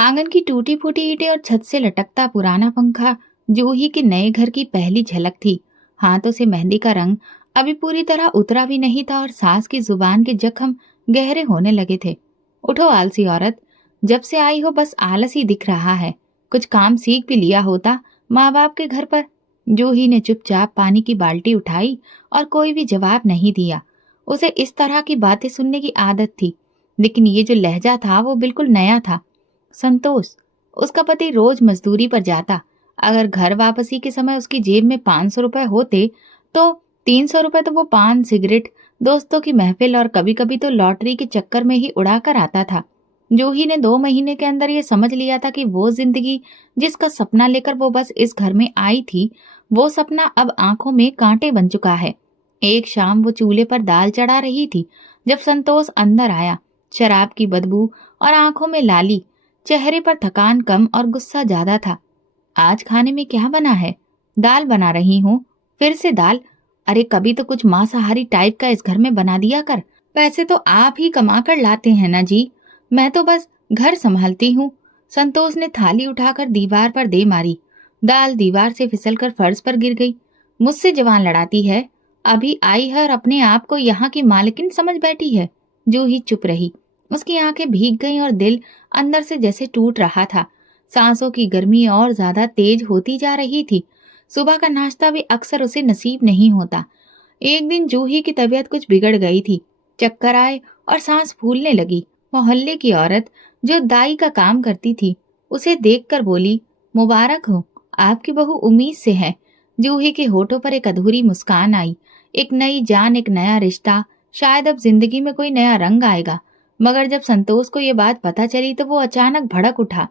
आंगन की टूटी फूटी ईंटें और छत से लटकता पुराना पंखा जूही के नए घर की पहली झलक थी। हाथों से मेहंदी का रंग अभी पूरी तरह उतरा भी नहीं था और सास की जुबान के जख्म गहरे होने लगे थे। उठो आलसी औरत, जब से आई हो बस आलस ही दिख रहा है। कुछ काम सीख भी लिया होता माँ बाप के घर पर। जूही ने चुपचाप पानी की बाल्टी उठाई और कोई भी जवाब नहीं दिया। उसे इस तरह की बातें सुनने की आदत थी, लेकिन ये जो लहजा था वो बिल्कुल नया था। संतोष, उसका पति रोज मजदूरी पर जाता। अगर घर वापसी के समय उसकी जेब में 500 रुपए होते तो 300 रुपए तो वो पान, सिगरेट, दोस्तों की महफिल और कभी कभी तो लॉटरी के चक्कर में ही उड़ा कर आता था। जूही ने 2 महीने के अंदर ये समझ लिया था कि वो जिंदगी जिसका सपना लेकर वो बस इस घर में आई थी, वो सपना अब आंखों में कांटे बन चुका है। एक शाम वो चूल्हे पर दाल चढ़ा रही थी जब संतोष अंदर आया। शराब की बदबू और आंखों में लाली, चेहरे पर थकान कम और गुस्सा ज्यादा था। आज खाने में क्या बना है? दाल बना रही हूँ। फिर से दाल? अरे कभी तो कुछ मांसाहारी टाइप का इस घर में बना दिया कर। पैसे तो आप ही कमा कर लाते हैं ना जी, मैं तो बस घर संभालती हूँ। संतोष ने थाली उठाकर दीवार पर दे मारी। दाल दीवार से फिसलकर फर्श पर गिर गई। मुझसे जवान लड़ाती है? अभी आई है और अपने आप को यहाँ की मालकिन समझ बैठी है। जूही चुप रही। उसकी आंखें भीग गईं और दिल अंदर से जैसे टूट रहा था। सांसों की गर्मी और ज्यादा तेज होती जा रही थी। सुबह का नाश्ता भी अक्सर उसे नसीब नहीं होता। एक दिन जूही की तबीयत कुछ बिगड़ गई थी। चक्कर आए और सांस फूलने लगी। मोहल्ले की औरत जो दाई का काम करती थी उसे देखकर बोली, मुबारक हो, आपकी बहू उम्मीद से है। जूही के होठों पर एक अधूरी मुस्कान आई। एक नई जान, एक नया रिश्ता। शायद अब जिंदगी में कोई नया रंग आएगा। मगर जब संतोष को ये बात पता चली तो वो अचानक भड़क उठा।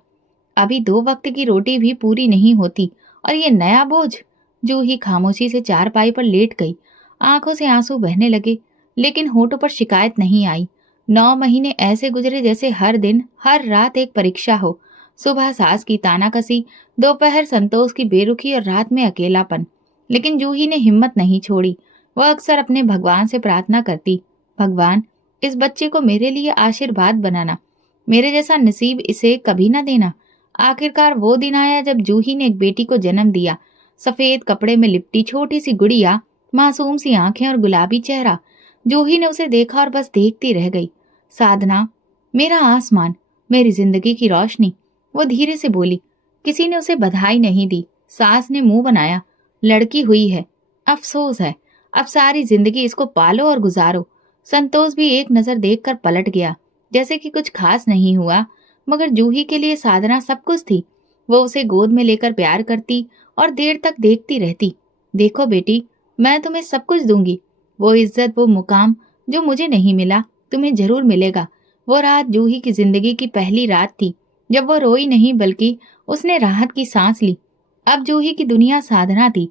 अभी 2 वक्त की रोटी भी पूरी नहीं होती और ये नया बोझ। जूही खामोशी से चारपाई पर लेट गई। आंखों से आंसू बहने लगे, लेकिन होठों पर शिकायत नहीं आई। 9 महीने ऐसे गुजरे जैसे हर दिन, हर रात एक परीक्षा हो। सुबह सास की तानाकसी, दोपहर संतोष की बेरुखी और रात में अकेलापन। लेकिन जूही ने हिम्मत नहीं छोड़ी। वह अक्सर अपने भगवान से प्रार्थना करती, भगवान, इस बच्चे को मेरे लिए आशीर्वाद बनाना, मेरे जैसा नसीब इसे कभी ना देना। आखिरकार वो दिन आया जब जूही ने एक बेटी को जन्म दिया। सफेद कपड़े में लिपटी छोटी सी गुड़िया, मासूम सी आंखें और गुलाबी चेहरा। जूही ने उसे देखा और बस देखती रह गई। साधना, मेरा आसमान, मेरी जिंदगी की रोशनी। वो धीरे से बोली। किसी ने उसे बधाई नहीं दी। सास ने मुंह बनाया। लड़की हुई है, अफसोस है, अब सारी जिंदगी इसको पालो और गुजारो। संतोष भी एक नजर देखकर पलट गया, जैसे कि कुछ खास नहीं हुआ। मगर जूही के लिए साधना सब कुछ थी। वो उसे गोद में लेकर प्यार करती और देर तक देखती रहती। देखो बेटी, मैं तुम्हें सब कुछ दूंगी। वो इज्जत, वो मुकाम जो मुझे नहीं मिला, तुम्हें जरूर मिलेगा। वो रात जूही की जिंदगी की पहली रात थी जब वो रोई नहीं, बल्कि उसने राहत की सांस ली। अब जूही की दुनिया साधना थी।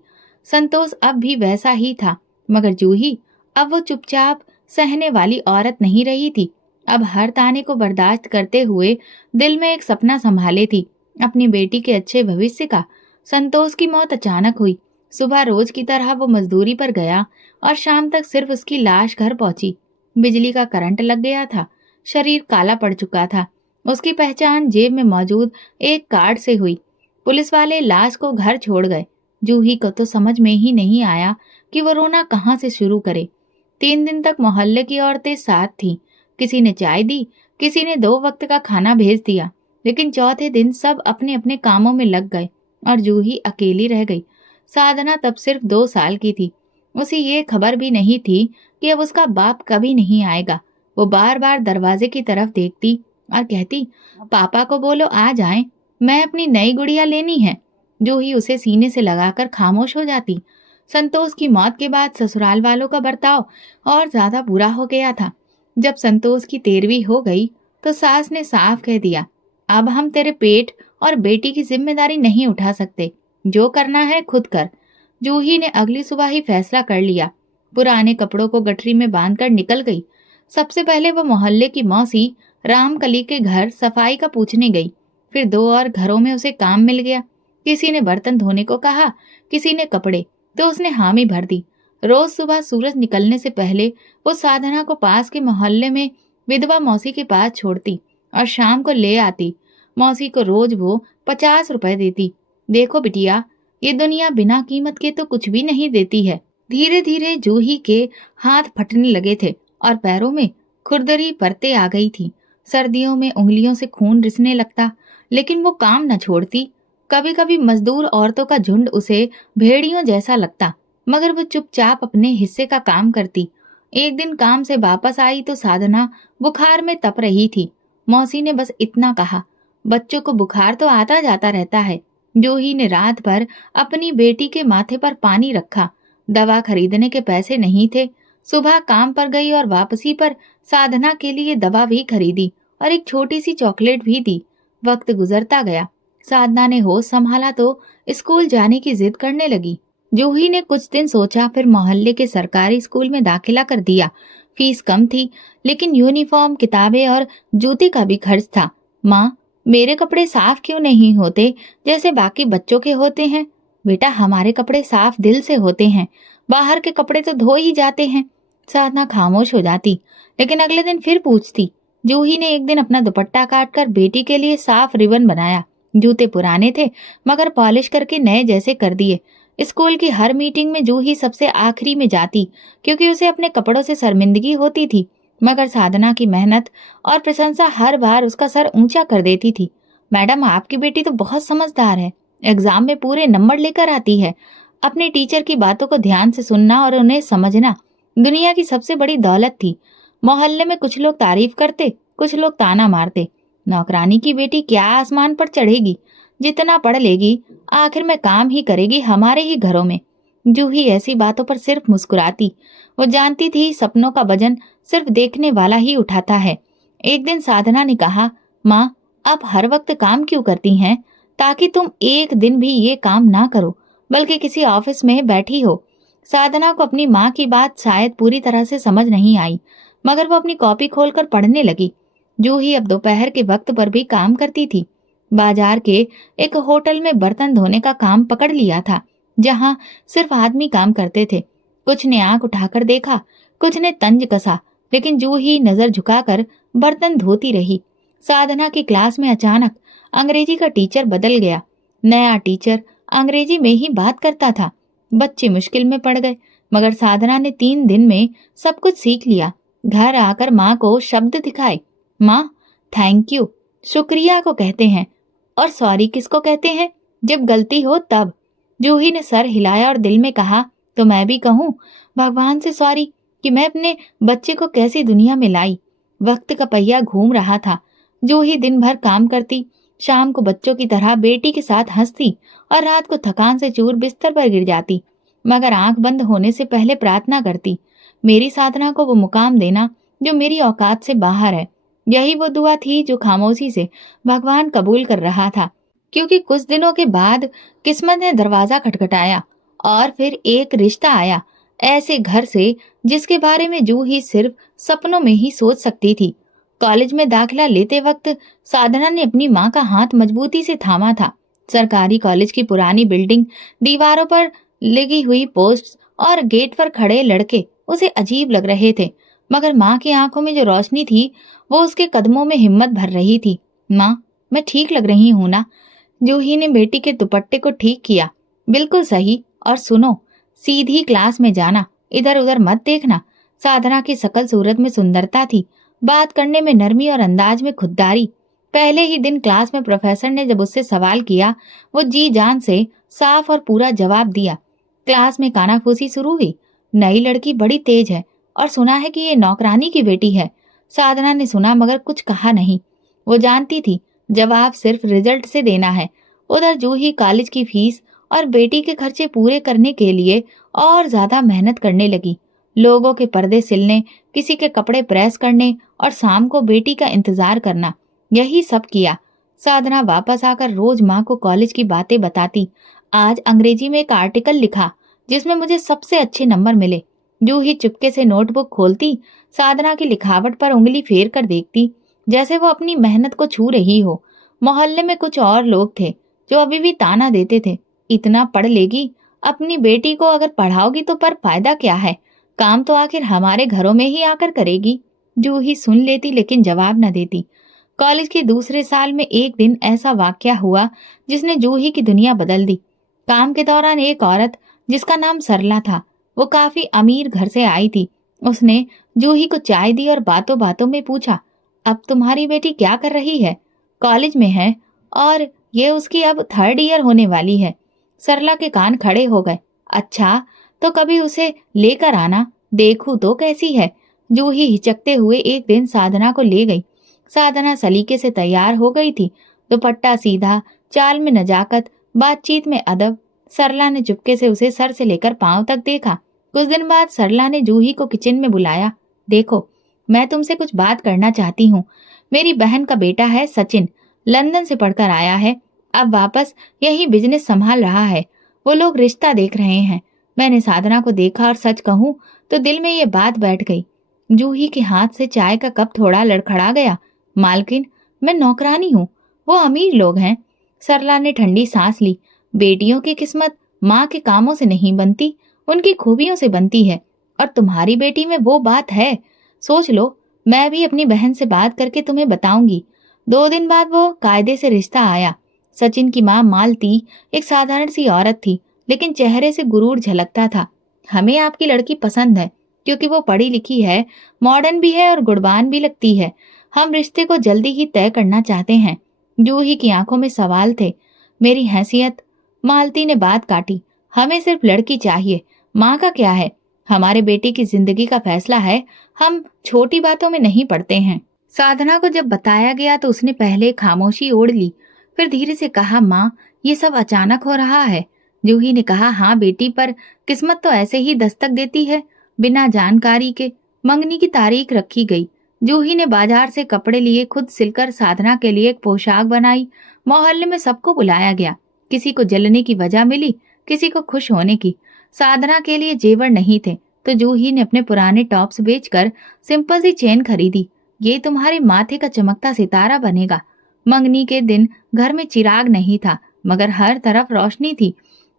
संतोष अब भी वैसा ही था, मगर जूही, अब वो चुपचाप सहने वाली औरत नहीं रही थी। अब हर ताने को बर्दाश्त करते हुए दिल में एक सपना संभाले थी, अपनी बेटी के अच्छे भविष्य का। संतोष की मौत अचानक हुई। सुबह रोज की तरह वो मजदूरी पर गया और शाम तक सिर्फ उसकी लाश घर पहुंची। बिजली का करंट लग गया था। शरीर काला पड़ चुका था। उसकी पहचान जेब में मौजूद एक कार्ड से हुई। पुलिस वाले लाश को घर छोड़ गए। जूही को तो समझ में ही नहीं आया कि वो रोना कहाँ से शुरू करे। 3 दिन तक मोहल्ले की औरतें साथ थीं। किसी ने चाय दी, किसी ने 2 वक्त का खाना भेज दिया, लेकिन चौथे दिन सब अपने अपने कामों में लग गए और जूही अकेली रह गई। साधना तब सिर्फ 2 साल की थी। उसे ये खबर भी नहीं थी कि अब उसका बाप कभी नहीं आएगा। वो बार बार दरवाजे की तरफ देखती और कहती, पापा को बोलो आ जाएं, मैं अपनी नई गुड़िया लेनी है। जूही उसे सीने से लगाकर खामोश हो जाती। संतोष की मौत के बाद ससुराल वालों का बर्ताव और ज्यादा बुरा हो गया था। जब संतोष की 13वीं हो गई तो सास ने साफ कह दिया, अब हम तेरे पेट और बेटी की जिम्मेदारी नहीं उठा सकते, जो करना है खुद कर। जूही ने अगली सुबह ही फैसला कर लिया। पुराने कपड़ों को गठरी में बांधकर निकल गई। सबसे पहले वो मोहल्ले की मौसी रामकली के घर सफाई का पूछने गई। फिर 2 और घरों में उसे काम मिल गया। किसी ने बर्तन धोने को कहा, किसी ने कपड़े, तो उसने हामी भर दी। रोज सुबह सूरज निकलने से पहले वो साधना को पास के मोहल्ले में विधवा मौसी के पास छोड़ती और शाम को ले आती। मौसी को रोज वो 50 रुपए देती। देखो बिटिया, ये दुनिया बिना कीमत के तो कुछ भी नहीं देती है। धीरे धीरे जूही के हाथ फटने लगे थे और पैरों में खुरदरी परतें आ गई थी। सर्दियों में उंगलियों से खून रिसने लगता, लेकिन वो काम न छोड़ती। कभी कभी मजदूर औरतों का झुंड उसे भेड़ियों जैसा लगता, मगर वो चुपचाप अपने हिस्से का काम करती। एक दिन काम से वापस आई तो साधना बुखार में तप रही थी। मौसी ने बस इतना कहा, बच्चों को बुखार तो आता जाता रहता है। जूही ने रात भर अपनी बेटी के माथे पर पानी रखा। दवा खरीदने के पैसे नहीं थे। सुबह काम पर गई और वापसी पर साधना के लिए दवा भी खरीदी और एक छोटी सी चॉकलेट भी दी। वक्त गुजरता गया। साधना ने होश संभाला तो स्कूल जाने की जिद करने लगी। जूही ने कुछ दिन सोचा, फिर मोहल्ले के सरकारी स्कूल में दाखिला कर दिया। फीस कम थी, लेकिन यूनिफॉर्म, किताबें और जूते का भी खर्च था। माँ, मेरे कपड़े साफ क्यों नहीं होते जैसे बाकी बच्चों के होते हैं? बेटा, हमारे कपड़े साफ दिल से होते हैं, बाहर के कपड़े तो धो ही जाते हैं। साधना खामोश हो जाती, लेकिन अगले दिन फिर पूछती। जूही ने एक दिन अपना दुपट्टा काटकर बेटी के लिए साफ रिबन बनाया। जूते पुराने थे, मगर पॉलिश करके नए जैसे कर दिए। स्कूल की हर मीटिंग में जूही सबसे आखिरी में जाती, क्योंकि उसे अपने कपड़ों से शर्मिंदगी होती थी। मगर साधना की मेहनत और प्रशंसा हर बार उसका सर ऊंचा कर देती थी। मैडम, आपकी बेटी तो बहुत समझदार है, एग्जाम में पूरे नंबर लेकर आती है। अपने टीचर की बातों को ध्यान से सुनना और उन्हें समझना दुनिया की सबसे बड़ी दौलत थी। मोहल्ले में कुछ लोग तारीफ करते, कुछ लोग ताना मारते। नौकरानी की बेटी क्या आसमान पर चढ़ेगी, जितना पढ़ लेगी आखिर में काम ही करेगी हमारे ही घरों में। जूही ऐसी बातों पर सिर्फ मुस्कुराती। वो जानती थी सपनों का वजन सिर्फ देखने वाला ही उठाता है। एक दिन साधना ने कहा, माँ, आप हर वक्त काम क्यों करती हैं? ताकि तुम एक दिन भी ये काम ना करो, बल्कि किसी ऑफिस में बैठी हो। साधना को अपनी माँ की बात शायद पूरी तरह से समझ नहीं आई, मगर वो अपनी कॉपी खोलकर पढ़ने लगी। जूही अब दोपहर के वक्त पर भी काम करती थी। बाजार के एक होटल में बर्तन धोने का काम पकड़ लिया था, जहां सिर्फ आदमी काम करते थे। कुछ ने आंख उठाकर देखा, कुछ ने तंज कसा, लेकिन जूही नजर झुकाकर बर्तन धोती रही। साधना की क्लास में अचानक अंग्रेजी का टीचर बदल गया। नया टीचर अंग्रेजी में ही बात करता था। बच्चे मुश्किल में पड़ गए, मगर साधना ने 3 दिन में सब कुछ सीख लिया। घर आकर माँ को शब्द दिखाए। माँ, थैंक यू शुक्रिया को कहते हैं, और सॉरी किसको कहते हैं? जब गलती हो तब। जूही ने सर हिलाया और दिल में कहा, तो मैं भी कहूँ भगवान से सॉरी कि मैं अपने बच्चे को कैसी दुनिया में लाई। वक्त का पहिया घूम रहा था। जूही दिन भर काम करती, शाम को बच्चों की तरह बेटी के साथ हंसती और रात को थकान से चूर बिस्तर पर गिर जाती, मगर आंख बंद होने से पहले प्रार्थना करती, मेरी साधना को वो मुकाम देना जो मेरी औकात से बाहर है। यही वो दुआ थी जो खामोशी से भगवान कबूल कर रहा था। क्योंकि कुछ दिनों के बाद किस्मत ने दरवाजा खटखटाया और फिर एक रिश्ता आया, ऐसे घर से जिसके बारे में जूही सिर्फ सपनों में ही सोच सकती थी। कॉलेज में दाखिला लेते वक्त साधना ने अपनी माँ का हाथ मजबूती से थामा था। सरकारी कॉलेज की पुरानी बिल्डिंग, दीवारों पर लगी हुई पोस्ट्स और गेट पर खड़े लड़के उसे अजीब लग रहे थे, मगर माँ की आंखों में जो रोशनी थी वो उसके कदमों में हिम्मत भर रही थी। माँ, मैं ठीक लग रही हूँ ना? जूही ने बेटी के दुपट्टे को ठीक किया। बिल्कुल सही, और सुनो, सीधी क्लास में जाना, इधर उधर मत देखना। साधना की शकल सूरत में सुंदरता थी, बात करने में नरमी और अंदाज में खुददारी। पहले ही दिन क्लास में प्रोफेसर ने जब उससे सवाल किया, वो जी जान से साफ और पूरा जवाब दिया। क्लास में कानाफूसी शुरू हुई। नई लड़की बड़ी तेज है और सुना है कि ये नौकरानी की बेटी है। साधना ने सुना मगर कुछ कहा नहीं। वो जानती थी जवाब सिर्फ रिजल्ट से देना है। उधर जूही कॉलेज की फीस और बेटी के खर्चे पूरे करने के लिए और ज्यादा मेहनत करने लगी। लोगों के पर्दे सिलने, किसी के कपड़े प्रेस करने और शाम को बेटी का इंतजार करना, यही सब किया। साधना वापस आकर रोज माँ को कॉलेज की बातें बताती। आज अंग्रेजी में एक आर्टिकल लिखा जिसमें मुझे सबसे अच्छे नंबर मिले। जूही चुपके से नोटबुक खोलती, साधना की लिखावट पर उंगली फेर कर देखती, जैसे वो अपनी मेहनत को छू रही हो। मोहल्ले में कुछ और लोग थे जो अभी भी ताना देते थे, इतना पढ़ लेगी, अपनी बेटी को अगर पढ़ाओगी तो पर फायदा क्या है, काम तो आखिर हमारे घरों में ही आकर करेगी। जूही सुन लेती लेकिन जवाब न देती। कॉलेज के दूसरे साल में एक दिन ऐसा वाकया हुआ जिसने जूही की दुनिया बदल दी। काम के दौरान एक औरत जिसका नाम सरला था, वो काफी अमीर घर से आई थी। उसने जूही को चाय दी और बातों बातों में पूछा, अब तुम्हारी बेटी क्या कर रही है? कॉलेज में है और ये उसकी अब 3rd ईयर होने वाली है। सरला के कान खड़े हो गए। अच्छा, तो कभी उसे लेकर आना, देखूं तो कैसी है। जूही हिचकते हुए एक दिन साधना को ले गई। साधना सलीके से तैयार हो गई थी, दुपट्टा सीधा, चाल में नजाकत, बातचीत में अदब। सरला ने चुपके से उसे सर से लेकर पांव तक देखा। कुछ दिन बाद सरला ने जूही को किचन में बुलाया। देखो, मैं तुमसे कुछ बात करना चाहती हूँ। मेरी बहन का बेटा है सचिन, लंदन से पढ़कर आया है, अब वापस यही बिजनेस संभाल रहा है। वो लोग रिश्ता देख रहे हैं। मैंने साधना को देखा और सच कहूँ तो दिल में ये बात बैठ गई। जूही के हाथ से चाय का कप थोड़ा लड़खड़ा गया। मालकिन, मैं नौकरानी हूँ, वो अमीर लोग हैं। सरला ने ठंडी सांस ली। बेटियों की किस्मत माँ के कामों से नहीं बनती, उनकी खूबियों से बनती है। और तुम्हारी बेटी में वो बात है। सोच लो, मैं भी अपनी बहन से बात करके तुम्हें बताऊंगी। 2 दिन बाद वो कायदे से रिश्ता आया। सचिन की माँ मालती एक साधारण सी औरत थी, लेकिन चेहरे से गुरूर झलकता था। हमें आपकी लड़की पसंद है, क्योंकि वो पढ़ी लिखी है, मॉडर्न भी है और गुणवान भी लगती है। हम रिश्ते को जल्दी ही तय करना चाहते हैं। जूही की आंखों में सवाल थे। मेरी हैसियत? मालती ने बात काटी। हमें सिर्फ लड़की चाहिए, माँ का क्या है। हमारे बेटे की जिंदगी का फैसला है, हम छोटी बातों में नहीं पड़ते हैं। साधना को जब बताया गया तो उसने पहले खामोशी ओढ़ ली, फिर धीरे से कहा, माँ, ये सब अचानक हो रहा है। जूही ने कहा, हाँ बेटी, पर किस्मत तो ऐसे ही दस्तक देती है, बिना जानकारी के। मंगनी की तारीख रखी गई। जूही ने बाजार से कपड़े लिए, खुद सिलकर साधना के लिए एक पोशाक बनाई। मोहल्ले में सबको बुलाया गया। किसी को जलने की वजह मिली, किसी को खुश होने की। साधना के लिए जेवर नहीं थे, तो जूही ने अपने पुराने टॉप्स बेचकर सिंपल सी चेन खरीदी। ये तुम्हारे माथे का चमकता सितारा बनेगा। मंगनी के दिन घर में चिराग नहीं था, मगर हर तरफ रोशनी थी।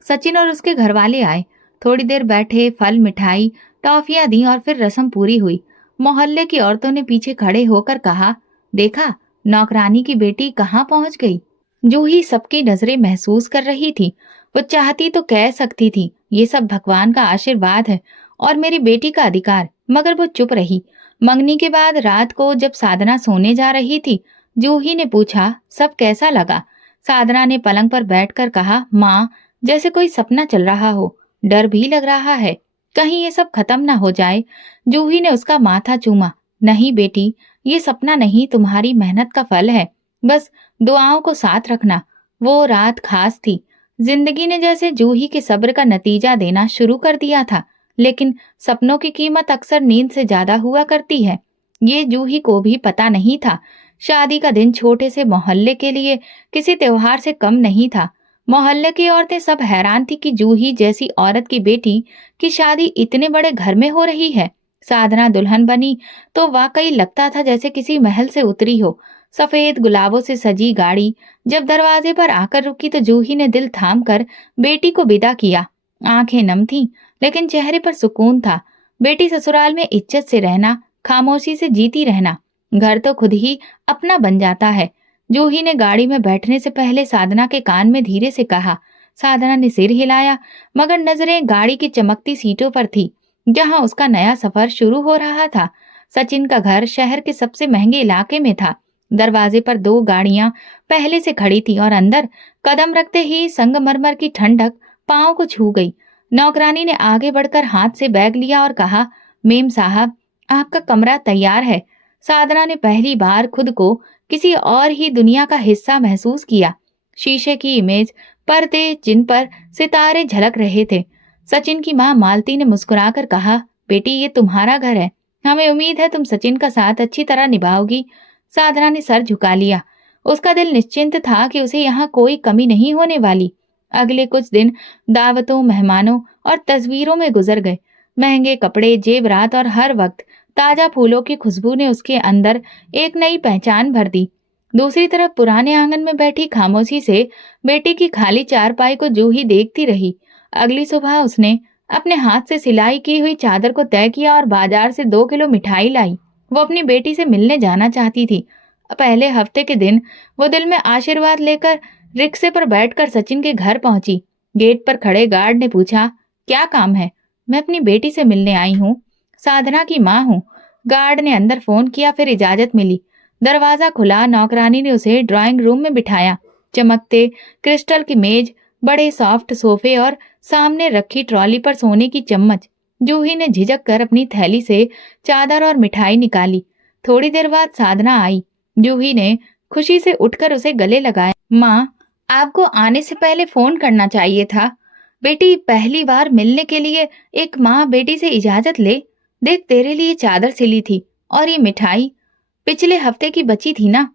सचिन और उसके घरवाले आए। थोड़ी देर बैठे, फल, मिठाई, टॉफियां दी और फिर रस्म पूरी हुई। मोहल्ले की औरतों ने पीछे खड़े होकर कहा, देखा, नौकरानी की बेटी कहाँ पहुंच गई। जूही सबकी नजरें महसूस कर रही थी। वो चाहती तो कह सकती थी, ये सब भगवान का आशीर्वाद है और मेरी बेटी का अधिकार, मगर वो चुप रही। मंगनी के बाद रात को जब साधना सोने जा रही थी, जूही ने पूछा, सब कैसा लगा? साधना ने पलंग पर बैठकर कहा, माँ, जैसे कोई सपना चल रहा हो, डर भी लग रहा है, कहीं ये सब खत्म ना हो जाए। जूही ने उसका माथा चूमा। नहीं बेटी, ये सपना नहीं, तुम्हारी मेहनत का फल है। बस दुआओं को साथ रखना। वो रात खास थी। जिंदगी ने जैसे जूही के सब्र का नतीजा देना शुरू कर दिया था, लेकिन सपनों की कीमत अक्सर नींद से ज्यादा हुआ करती है। ये जूही को भी पता नहीं था। शादी का दिन छोटे से मोहल्ले के लिए किसी त्योहार से कम नहीं था। मोहल्ले की औरतें सब हैरान थी कि जूही जैसी औरत की बेटी की शादी इतने बड़े घर में हो रही है। साधना दुल्हन बनी तो वाकई लगता था जैसे किसी महल से उतरी हो। सफेद गुलाबों से सजी गाड़ी जब दरवाजे पर आकर रुकी तो जूही ने दिल थाम कर बेटी को विदा किया। आंखें नम थीं, लेकिन चेहरे पर सुकून था। बेटी ससुराल में इज्जत से रहना, खामोशी से जीती रहना। घर तो खुद ही अपना बन जाता है। जूही ने गाड़ी में बैठने से पहले साधना के कान में धीरे से कहा। साधना ने सिर हिलाया, मगर नजरें गाड़ी की चमकती सीटों पर थी, जहां उसका नया सफर शुरू हो रहा था। सचिन का घर शहर के सबसे महंगे इलाके में था। दरवाजे पर 2 गाड़ियां पहले से खड़ी थी और अंदर कदम रखते ही संगमरमर की ठंडक पांव को छू गई। नौकरानी ने आगे बढ़कर हाथ से बैग लिया और कहा, मेम साहब, आपका कमरा तैयार है। साधना ने पहली बार खुद को किसी और ही दुनिया का हिस्सा महसूस किया। शीशे की इमेज, पर्दे जिन पर सितारे झलक रहे थे। सचिन की माँ मालती ने मुस्कुराकर कहा, बेटी, ये तुम्हारा घर है, हमें उम्मीद है तुम सचिन का साथ अच्छी तरह निभाओगी। साधना ने सर झुका लिया। उसका दिल निश्चिंत था कि उसे यहाँ कोई कमी नहीं होने वाली। अगले कुछ दिन दावतों, मेहमानों और तस्वीरों में गुजर गए। महंगे कपड़े, जेवरात और हर वक्त ताजा फूलों की खुशबू ने उसके अंदर एक नई पहचान भर दी। दूसरी तरफ पुराने आंगन में बैठी खामोशी से बेटी की खाली चारपाई को जूही देखती रही। अगली सुबह उसने अपने हाथ से सिलाई की हुई चादर को तय किया और बाजार से 2 किलो मिठाई लाई। वो अपनी बेटी से मिलने जाना चाहती थी। पहले हफ्ते के दिन वो दिल में आशीर्वाद लेकर रिक्शे पर बैठकर सचिन के घर पहुंची। गेट पर खड़े गार्ड ने पूछा, क्या काम है? मैं अपनी बेटी से मिलने आई हूँ, साधना की माँ हूँ। गार्ड ने अंदर फोन किया, फिर इजाजत मिली। दरवाजा खुला, नौकरानी ने उसे ड्राइंग रूम में बिठाया। चमकते क्रिस्टल की मेज, बड़े सॉफ्ट सोफे और सामने रखी ट्रॉली पर सोने की चम्मच। जूही ने झिझक कर अपनी थैली से चादर और मिठाई निकाली। थोड़ी देर बाद साधना आई। जूही ने खुशी से उठकर उसे गले लगाया। माँ, आपको आने से पहले फोन करना चाहिए था। बेटी, पहली बार मिलने के लिए एक माँ बेटी से इजाजत ले। देख, तेरे लिए चादर सिली थी और ये मिठाई पिछले हफ्ते की बची थी ना।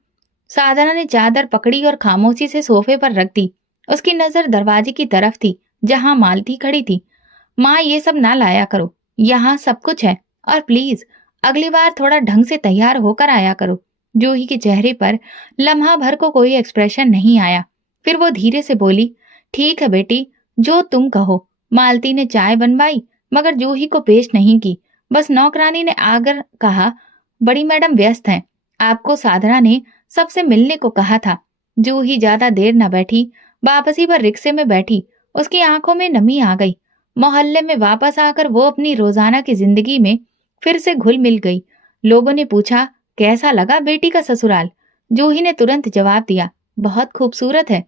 साधना ने चादर पकड़ी और खामोशी से सोफे पर रख दी। उसकी नजर दरवाजे की तरफ थी, जहां मालती खड़ी थी। माँ, ये सब ना लाया करो, यहाँ सब कुछ है। और प्लीज अगली बार थोड़ा ढंग से तैयार होकर आया करो। जूही के चेहरे पर लम्हा भर को कोई एक्सप्रेशन नहीं आया। फिर वो धीरे से बोली, ठीक है बेटी, जो तुम कहो। मालती ने चाय बनवाई, मगर जूही को पेश नहीं की। बस नौकरानी ने आकर कहा, बड़ी मैडम व्यस्त हैं, आपको साधना ने सबसे मिलने को कहा था। जूही ज्यादा देर न बैठी, वापसी पर रिक्शे में बैठी। उसकी आंखों में नमी आ गई। मोहल्ले में वापस आकर वो अपनी रोजाना की जिंदगी में फिर से घुल मिल गई। लोगों ने पूछा, कैसा लगा बेटी का ससुराल? जूही ने तुरंत जवाब दिया, बहुत खूबसूरत है।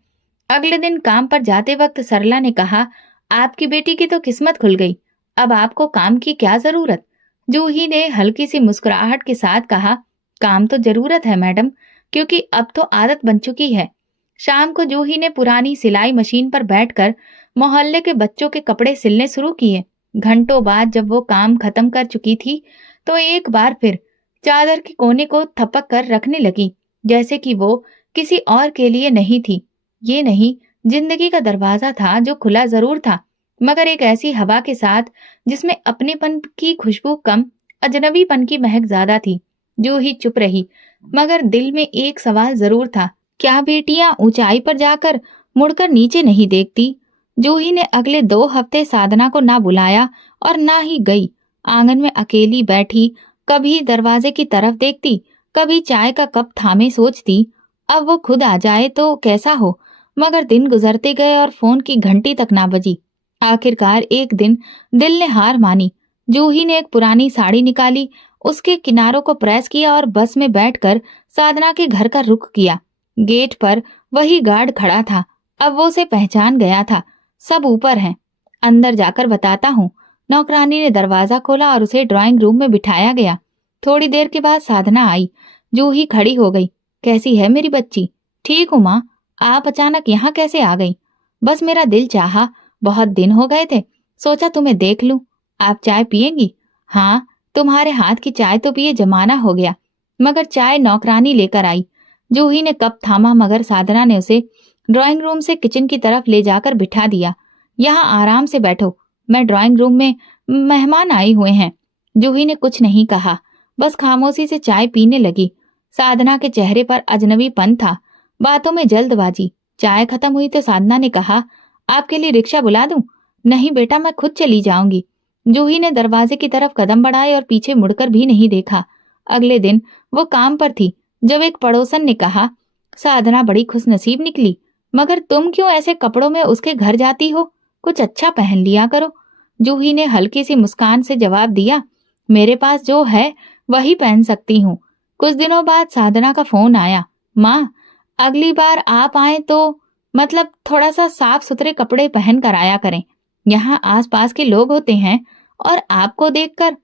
अगले दिन काम पर जाते वक्त सरला ने कहा, आपकी बेटी की तो किस्मत खुल गई, अब आपको काम की क्या जरूरत? जूही ने हल्की सी मुस्कुराहट के साथ कहा, काम तो जरूरत है मैडम, क्योंकि अब तो आदत बन चुकी है। शाम को जूही ने पुरानी सिलाई मशीन पर बैठकर मोहल्ले के बच्चों के कपड़े सिलने शुरू किए। घंटों बाद जब वो काम खत्म कर चुकी थी, तो एक बार फिर चादर के कोने को थपक कर रखने लगी, जैसे कि वो किसी और के लिए नहीं थी। ये नहीं, जिंदगी का दरवाजा था जो खुला जरूर था, मगर एक ऐसी हवा के साथ जिसमें अपनेपन की खुशबू कम, अजनबीपन की महक ज्यादा थी। जूही चुप रही, मगर दिल में एक सवाल जरूर था, क्या बेटियां ऊंचाई पर जाकर मुड़कर नीचे नहीं देखती? जूही ने अगले 2 हफ्ते साधना को ना बुलाया और ना ही गई। आंगन में अकेली बैठी, कभी दरवाजे की तरफ देखती, कभी चाय का कप थामे सोचती, अब वो खुद आ जाए तो कैसा हो। मगर दिन गुजरते गए और फोन की घंटी तक ना बजी। आखिरकार एक दिन दिल ने हार मानी। जूही ने एक पुरानी साड़ी निकाली, उसके किनारों को प्रेस किया और बस में बैठकर साधना के घर का रुख किया। गेट पर वही गार्ड खड़ा था। अब वो उसे पहचान गया था। सब ऊपर हैं, अंदर जाकर बताता हूँ। नौकरानी ने दरवाजा खोला और उसे ड्राइंग रूम में बिठाया गया। थोड़ी देर के बाद साधना आई। जूही खड़ी हो गई। कैसी है मेरी बच्ची? ठीक हूँ माँ, आप अचानक यहाँ कैसे आ गई? बस मेरा दिल चाहा, बहुत दिन हो गए थे, सोचा तुम्हें देख लूं। आप चाय पिएंगी? हाँ, तुम्हारे हाथ की चाय तो पिए जमाना हो गया। मगर चाय नौकरानी लेकर आई। जूही ने कप थामा, मगर साधना ने उसे ड्राइंग रूम से किचन की तरफ ले जाकर बिठा दिया। यहाँ आराम से बैठो, मैं ड्राइंग रूम में मेहमान आए हुए हैं। जूही ने कुछ नहीं कहा, बस खामोशी से चाय पीने लगी। साधना के चेहरे पर अजनबीपन था, बातों में जल्दबाजी। चाय खत्म हुई तो साधना ने कहा, आपके लिए रिक्शा बुला दूं? नहीं बेटा, मैं खुद चली जाऊंगी। जूही ने दरवाजे की तरफ कदम बढ़ाए और पीछे मुड़कर भी नहीं देखा। अगले दिन वो काम पर थी जब एक पड़ोसन ने कहा, साधना बड़ी खुशनसीब निकली, मगर तुम क्यों ऐसे कपड़ों में उसके घर जाती हो? कुछ अच्छा पहन लिया करो। जूही ने हल्की सी मुस्कान से जवाब दिया, मेरे पास जो है वही पहन सकती हूँ। कुछ दिनों बाद साधना का फोन आया, माँ, अगली बार आप आए तो मतलब थोड़ा सा साफ सुथरे कपड़े पहन कर आया करें, यहाँ आसपास के लोग होते हैं और आपको देखकर।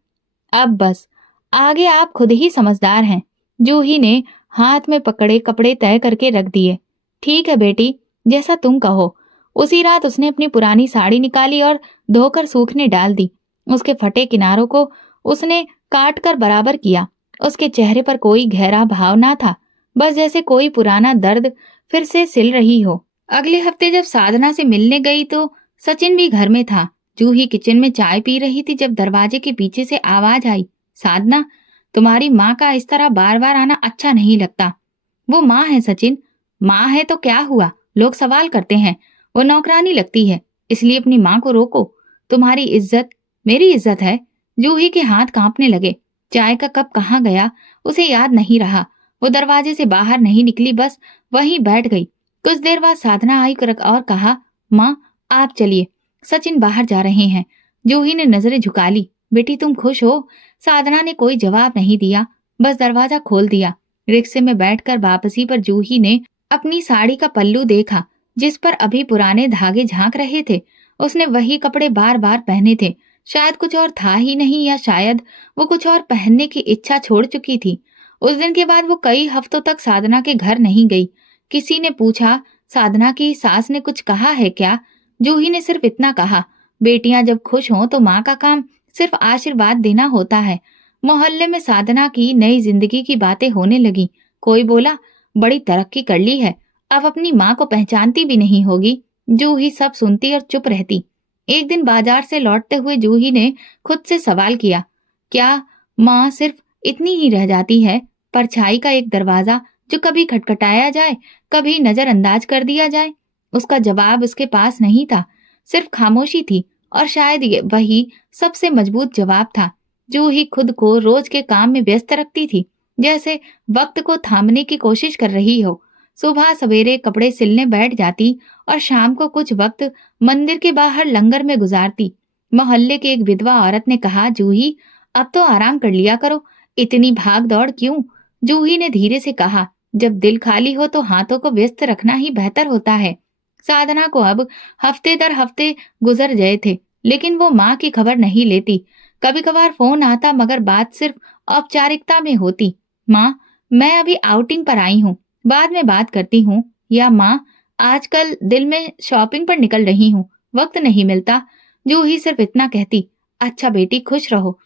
अब बस, आगे आप खुद ही समझदार हैं। जूही ने हाथ में पकड़े कपड़े तय करके रख दिए। ठीक है बेटी, जैसा तुम कहो। उसी रात उसने अपनी पुरानी साड़ी निकाली और धोकर सूखने डाल दी। उसके फटे किनारों को उसने काट कर बराबर किया। उसके चेहरे पर कोई गहरा भाव ना था, बस जैसे कोई पुराना दर्द फिर से सिल रही हो। अगले हफ्ते जब साधना से मिलने गई तो सचिन भी घर में था। जूही किचन में चाय पी रही थी जब दरवाजे के पीछे से आवाज आई, साधना, तुम्हारी माँ का इस तरह बार बार आना अच्छा नहीं लगता। वो माँ है सचिन, माँ है तो क्या हुआ, लोग सवाल करते हैं। वो नौकरानी लगती है, इसलिए अपनी माँ को रोको। तुम्हारी इज्जत मेरी इज्जत है। जूही के हाथ कांपने लगे। चाय का कप कहाँ गया उसे याद नहीं रहा। वो दरवाजे से बाहर नहीं निकली, बस वहीं बैठ गई। कुछ देर बाद साधना आई और कहा, माँ आप चलिए, सचिन बाहर जा रहे हैं। जूही ने नजरें झुका ली। बेटी तुम खुश हो? साधना ने कोई जवाब नहीं दिया, बस दरवाजा खोल दिया। रिक्शे में बैठकर वापसी पर जूही ने अपनी साड़ी का पल्लू देखा, जिस पर अभी पुराने धागे झांक रहे थे। उसने वही कपड़े बार बार पहने थे। शायद कुछ और था ही नहीं, या शायद वो कुछ और पहनने की इच्छा छोड़ चुकी थी। उस दिन के बाद वो कई हफ्तों तक साधना के घर नहीं गई। किसी ने पूछा, साधना की सास ने कुछ कहा है क्या? जूही ने सिर्फ इतना कहा, बेटियां जब खुश हों तो माँ का काम सिर्फ आशीर्वाद देना होता है। मोहल्ले में साधना की नई जिंदगी की बातें होने लगी। कोई बोला, बड़ी तरक्की कर ली है, अब अपनी माँ को पहचानती भी नहीं होगी। जूही सब सुनती और चुप रहती। एक दिन बाजार से लौटते हुए जूही ने खुद से सवाल किया, क्या माँ सिर्फ इतनी ही रह जाती है, परछाई का एक दरवाजा जो कभी खटखटाया जाए, कभी नजरअंदाज कर दिया जाए? उसका जवाब उसके पास नहीं था, सिर्फ खामोशी थी। और शायद ये वही सबसे मजबूत जवाब था। जूही खुद को रोज के काम में व्यस्त रखती थी, जैसे वक्त को थामने की कोशिश कर रही हो। सुबह सवेरे कपड़े सिलने बैठ जाती और शाम को कुछ वक्त मंदिर के बाहर लंगर में गुजारती। मोहल्ले की एक विधवा औरत ने कहा, जूही अब तो आराम कर लिया करो, इतनी भाग दौड़ क्यों? जूही ने धीरे से कहा, जब दिल खाली हो तो हाथों को व्यस्त रखना ही बेहतर होता है। साधना को अब हफ्ते दर हफ्ते गुजर गए थे, लेकिन वो माँ की खबर नहीं लेती। कभी कभार फोन आता, मगर बात सिर्फ औपचारिकता में होती। माँ मैं अभी आउटिंग पर आई हूँ, बाद में बात करती हूँ। या माँ आजकल दिल में शॉपिंग पर निकल रही हूँ, वक्त नहीं मिलता। जूही सिर्फ इतना कहती, अच्छा बेटी खुश रहो।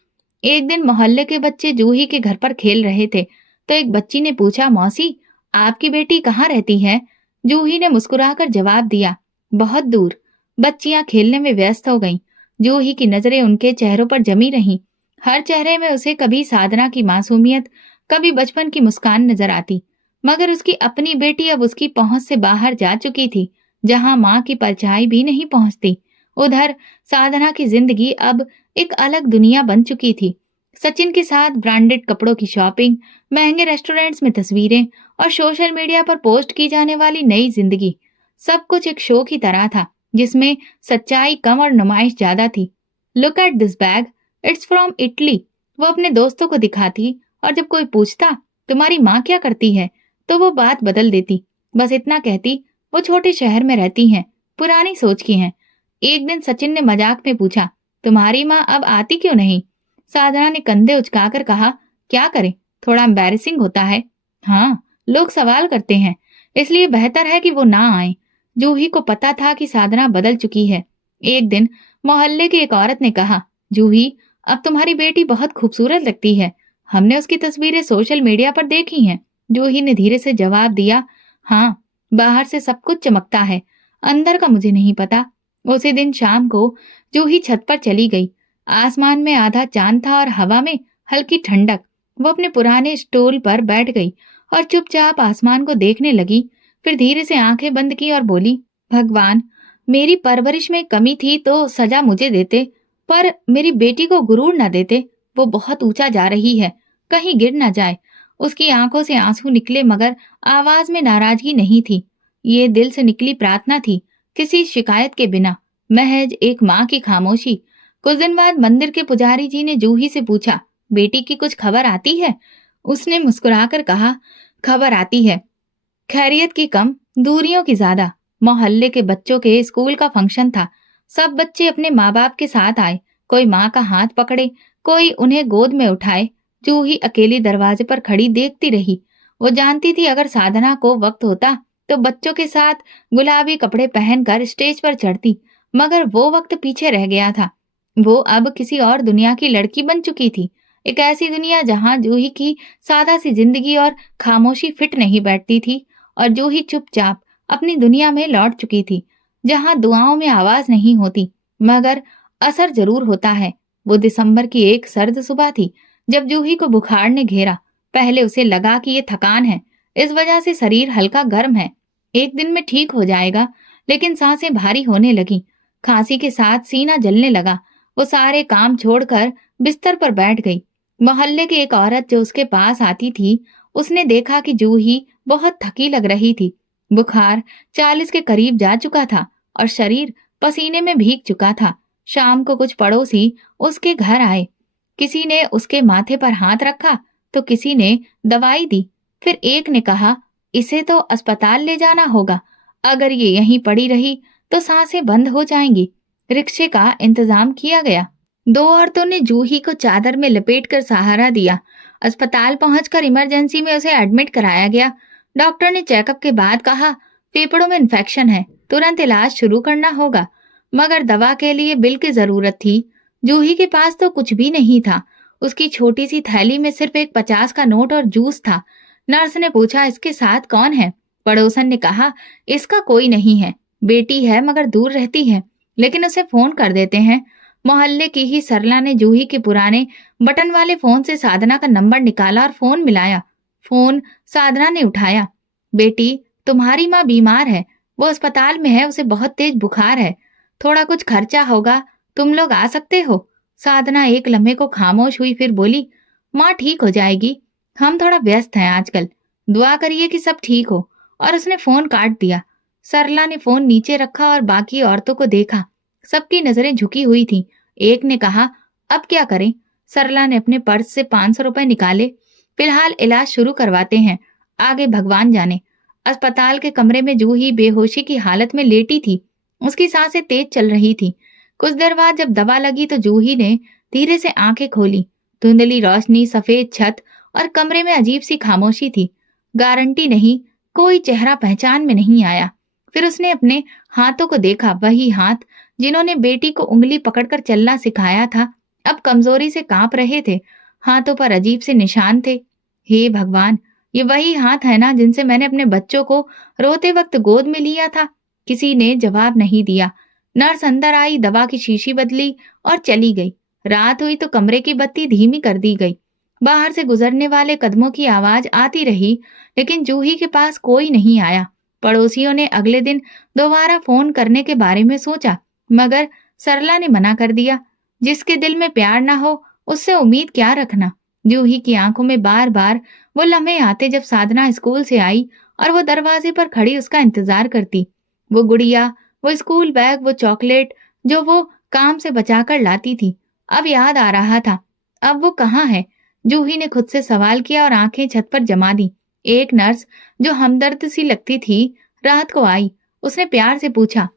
एक दिन मोहल्ले के बच्चे जूही के घर पर खेल रहे थे, तो एक बच्ची ने पूछा, मौसी आपकी बेटी कहाँ रहती है? जूही ने मुस्कुराकर जवाब दिया, बहुत दूर। बच्चियां खेलने में व्यस्त हो गईं। जूही की नजरें उनके चेहरों पर जमी रहीं। हर चेहरे में उसे कभी साधना की मासूमियत, कभी बचपन की मुस्कान नजर आती। मगर उसकी अपनी बेटी अब उसकी पहुंच से बाहर जा चुकी थी, जहां माँ की परछाई भी नहीं पहुंचती। उधर साधना की जिंदगी अब एक अलग दुनिया बन चुकी थी। सचिन के साथ ब्रांडेड कपड़ों की शॉपिंग, महंगे रेस्टोरेंट्स में तस्वीरें और सोशल मीडिया पर पोस्ट की जाने वाली नई जिंदगी, सब कुछ एक शो की तरह था, जिसमें सच्चाई कम और नुमाइश ज्यादा थी। Look at this bag, it's from Italy, वो अपने दोस्तों को दिखाती। और जब कोई पूछता, तुम्हारी माँ क्या करती है, तो वो बात बदल देती। बस इतना कहती, वो छोटे शहर में रहती हैं, पुरानी सोच की हैं। एक दिन सचिन ने मजाक में पूछा, तुम्हारी माँ अब आती क्यों नहीं? साधना ने कंधे उचकाकर कहा, क्या करें, थोड़ा एम्बैरेसिंग होता है। हाँ, लोग सवाल करते हैं, इसलिए बेहतर है कि वो ना आए। जूही को पता था कि साधना बदल चुकी है। एक दिन मोहल्ले की एक औरत ने कहा, जूही अब तुम्हारी बेटी बहुत खूबसूरत लगती है, हमने उसकी तस्वीरें सोशल मीडिया पर देखी हैं। जूही ने धीरे से जवाब दिया, हाँ, बाहर से सब कुछ चमकता है, अंदर का मुझे नहीं पता। उसी दिन शाम को जूही छत पर चली गई। आसमान में आधा चांद था और हवा में हल्की ठंडक। वो अपने पुराने स्टूल पर बैठ गई और चुपचाप आसमान को देखने लगी। फिर धीरे से आंखें बंद की और बोली, भगवान, मेरी परवरिश में कमी थी तो सजा मुझे देते, पर मेरी बेटी को गुरूर न देते। वो बहुत ऊंचा जा रही है, कहीं गिर न जाए। उसकी आंखों से आंसू निकले, मगर आवाज में नाराजगी नहीं थी। ये दिल से निकली प्रार्थना थी, किसी शिकायत के बिना, महज एक माँ की खामोशी। कुछ दिन बाद मंदिर के पुजारी जी ने जूही से पूछा, बेटी की कुछ खबर आती है? उसने मुस्कुराकर कहा, खबर आती है, खैरियत की कम, दूरियों की ज्यादा। मोहल्ले के बच्चों के स्कूल का फंक्शन था। सब बच्चे अपने माँ बाप के साथ आए। कोई माँ का हाथ पकड़े, कोई उन्हें गोद में उठाए। जूही अकेली दरवाजे पर खड़ी देखती रही। वो जानती थी, अगर साधना को वक्त होता तो बच्चों के साथ गुलाबी कपड़े पहनकर स्टेज पर चढ़ती, मगर वो वक्त पीछे रह गया था। वो अब किसी और दुनिया की लड़की बन चुकी थी, एक ऐसी दुनिया जहां जूही की सादा सी जिंदगी और खामोशी फिट नहीं बैठती थी। और जूही चुपचाप अपनी दुनिया में लौट चुकी थी, जहां दुआओं में आवाज नहीं होती, मगर असर जरूर होता है। वो दिसंबर की एक सर्द सुबह थी, जब जूही को बुखार ने घेरा। पहले उसे लगा कि ये थकान है, इस वजह से शरीर हल्का गर्म है, एक दिन में ठीक हो जाएगा। लेकिन सांसें भारी होने लगी, खांसी के साथ सीना जलने लगा। वो सारे काम छोड़कर बिस्तर पर बैठ गई। मोहल्ले की एक औरत जो उसके पास आती थी, उसने देखा कि जूही बहुत थकी लग रही थी। बुखार 40 के करीब जा चुका था और शरीर पसीने में भीग चुका था। शाम को कुछ पड़ोसी उसके घर आए। किसी ने उसके माथे पर हाथ रखा तो किसी ने दवाई दी। फिर एक ने कहा, इसे तो अस्पताल ले जाना होगा, अगर ये यहीं पड़ी रही तो सांसें बंद हो जाएंगी। रिक्शे का इंतजाम किया गया। दो औरतों ने जूही को चादर में लपेटकर सहारा दिया। अस्पताल पहुंचकर इमरजेंसी में उसे एडमिट कराया गया। डॉक्टर ने चेकअप के बाद कहा, फेफड़ों में इन्फेक्शन है, तुरंत इलाज शुरू करना होगा। मगर दवा के लिए बिल की जरूरत थी। जूही के पास तो कुछ भी नहीं था। उसकी छोटी सी थैली में सिर्फ एक 50 का नोट और जूस था। नर्स ने पूछा, इसके साथ कौन है? पड़ोसन ने कहा, इसका कोई नहीं है, बेटी है मगर दूर रहती है, लेकिन उसे फोन कर देते हैं। मोहल्ले की ही सरला ने जूही के पुराने बटन वाले फोन से साधना का नंबर निकाला और फोन मिलाया। फोन साधना ने उठाया। बेटी, तुम्हारी माँ बीमार है, वो अस्पताल में है, उसे बहुत तेज बुखार है, थोड़ा कुछ खर्चा होगा, तुम लोग आ सकते हो? साधना एक लम्हे को खामोश हुई, फिर बोली, माँ ठीक हो जाएगी, हम थोड़ा व्यस्त हैं आजकल, दुआ करिए कि सब ठीक हो। और उसने फोन काट दिया। सरला ने फोन नीचे रखा और बाकी औरतों को देखा। सबकी नजरें झुकी हुई थीं। एक ने कहा, अब क्या करें? सरला ने अपने पर्स से 500 रुपए निकाले। फिलहाल इलाज शुरू करवाते हैं, आगे भगवान जाने। अस्पताल के कमरे में जूही बेहोशी की हालत में लेटी थी। उसकी सांसें तेज चल रही थी। कुछ देर बाद जब दवा लगी तो जूही ने धीरे से आंखें खोली। धुंधली रोशनी, सफेद छत और कमरे में अजीब सी खामोशी थी। गारंटी नहीं, कोई चेहरा पहचान में नहीं आया। फिर उसने अपने हाथों को देखा, वही हाथ जिन्होंने बेटी को उंगली पकड़कर चलना सिखाया था, अब कमजोरी से कांप रहे थे। हाथों पर अजीब से निशान थे। हे भगवान, ये वही हाथ है ना जिनसे मैंने अपने बच्चों को रोते वक्त गोद में लिया था? किसी ने जवाब नहीं दिया। नर्स अंदर आई, दवा की शीशी बदली और चली गई। रात हुई तो कमरे की बत्ती धीमी कर दी गई। बाहर से गुजरने वाले कदमों की आवाज आती रही, लेकिन जूही के पास कोई नहीं आया। पड़ोसियों ने अगले दिन दोबारा फोन करने के बारे में सोचा, मगर सरला ने मना कर दिया। जिसके दिल में प्यार ना हो, उससे उम्मीद क्या रखना? जूही की आंखों में बार बार वो लम्हे आते जब साधना स्कूल से आई और वो दरवाजे पर खड़ी उसका इंतजार करती। वो गुड़िया, वो स्कूल बैग, वो चॉकलेट जो वो काम से बचाकर लाती थी। अब याद आ रहा था, अब वो कहाँ है? जूही ने खुद से सवाल किया और आंखें छत पर जमा दी। एक नर्स जो हमदर्द सी लगती थी रात को आई। उसने प्यार से पूछा,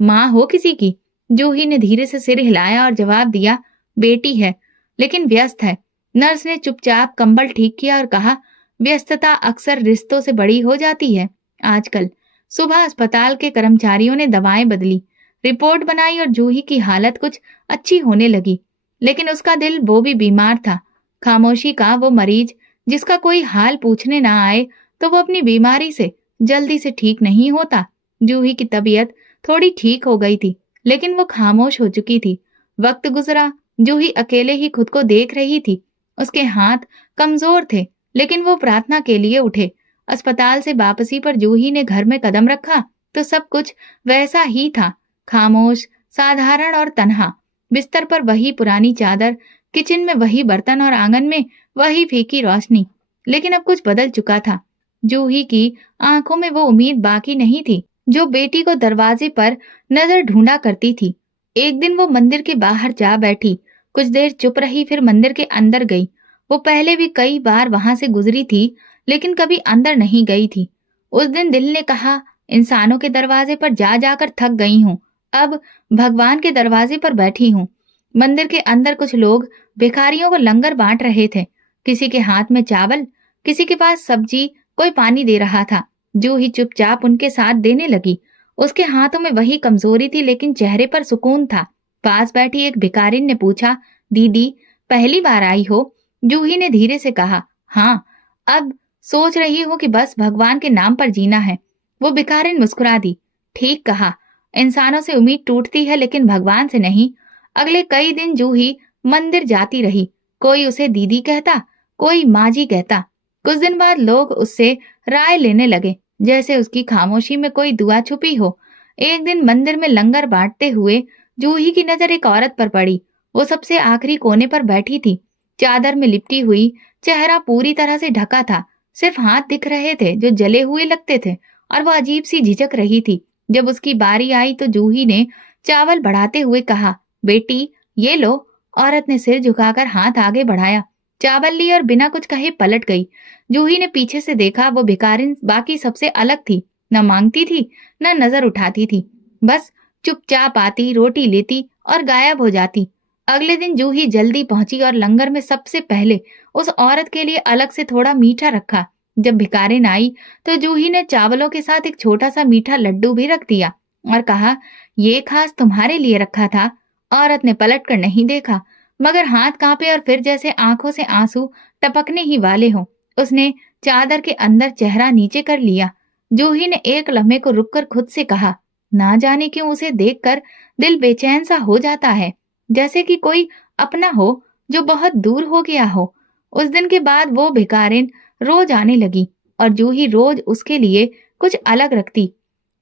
माँ हो किसी की? जूही ने धीरे से सिर हिलाया और जवाब दिया, बेटी है, लेकिन व्यस्त है। नर्स ने चुपचाप कंबल ठीक किया और कहा, व्यस्तता अक्सर रिश्तों से बड़ी हो जाती है आजकल। सुबह अस्पताल के कर्मचारियों ने दवाएं बदली, रिपोर्ट बनाई और जूही की हालत कुछ अच्छी होने लगी। लेकिन उसका दिल वो भी बीमार था। खामोशी का वो मरीज जिसका कोई हाल पूछने ना आए तो वो अपनी बीमारी से जल्दी से ठीक नहीं होता। जूही की तबीयत थोड़ी ठीक हो गई थी, लेकिन वो खामोश हो चुकी थी। वक्त गुजरा, जूही अकेले ही खुद को देख रही थी। उसके हाथ कमजोर थे, लेकिन वो प्रार्थना के लिए उठे। अस्पताल से वापसी पर जूही ने घर में कदम रखा तो सब कुछ वैसा ही था, खामोश, साधारण और तन्हा। बिस्तर पर वही पुरानी चादर, किचन में वही बर्तन और आंगन में वही फीकी रोशनी। लेकिन अब कुछ बदल चुका था। जूही की आंखों में वो उम्मीद बाकी नहीं थी जो बेटी को दरवाजे पर नजर ढूंढा करती थी। एक दिन वो मंदिर के बाहर जा बैठी, कुछ देर चुप रही, फिर मंदिर के अंदर गई। वो पहले भी कई बार वहां से गुजरी थी, लेकिन कभी अंदर नहीं गई थी। उस दिन दिल ने कहा, इंसानों के दरवाजे पर जा जाकर थक गई हूँ, अब भगवान के दरवाजे पर बैठी हूँ। मंदिर के अंदर कुछ लोग भिखारियों को लंगर बांट रहे थे। किसी के हाथ में चावल, किसी के पास सब्जी, कोई पानी दे रहा था। जूही चुपचाप उनके साथ देने लगी। उसके हाथों में वही कमजोरी थी, लेकिन चेहरे पर सुकून था। पास बैठी एक भिखारिन ने पूछा, दीदी पहली बार आई हो? जूही ने धीरे से कहा, हाँ, अब सोच रही हूँ कि बस भगवान के नाम पर जीना है। वो भिखारिन मुस्कुरा दी, ठीक कहा, इंसानों से उम्मीद टूटती है लेकिन भगवान से नहीं। अगले कई दिन जूही मंदिर जाती रही। कोई उसे दीदी कहता, कोई माँ जी कहता। कुछ दिन बाद लोग उससे राय लेने लगे, जैसे उसकी खामोशी में कोई दुआ छुपी हो। एक दिन मंदिर में लंगर बांटते हुए जूही की नजर एक औरत पर पड़ी। वो सबसे आखिरी कोने पर बैठी थी, चादर में लिपटी हुई, चेहरा पूरी तरह से ढका था, सिर्फ हाथ दिख रहे थे जो जले हुए लगते थे, और वो अजीब सी झिझक रही थी। जब उसकी बारी आई तो जूही ने चावल बढ़ाते हुए कहा, बेटी ये लो। औरत ने सिर झुकाकर हाथ आगे बढ़ाया, चावल ली और बिना कुछ कहे पलट गई। जूही ने पीछे से देखा, वो भिखारिन बाकी सबसे अलग थी, न मांगती थी न नजर उठाती थी, बस चुपचाप आती, रोटी लेती और गायब हो जाती। अगले दिन जूही जल्दी पहुंची और लंगर में सबसे पहले उस औरत के लिए अलग से थोड़ा मीठा रखा। जब भिखारिन आई तो जूही ने चावलों के साथ एक छोटा सा मीठा लड्डू भी रख दिया और कहा, ये खास तुम्हारे लिए रखा था। औरत ने पलट कर नहीं देखा, मगर हाथ कांपे और फिर जैसे आंखों से आंसू टपकने ही वाले हों, उसने चादर के अंदर चेहरा नीचे कर लिया। जूही ने एक लम्हे को रुककर खुद से कहा, ना जाने क्यों उसे देखकर दिल बेचैन सा हो जाता है, जैसे कि कोई अपना हो जो बहुत दूर हो गया हो। उस दिन के बाद वो भिखारिन रोज आने लगी और जूही रोज उसके लिए कुछ अलग रखती।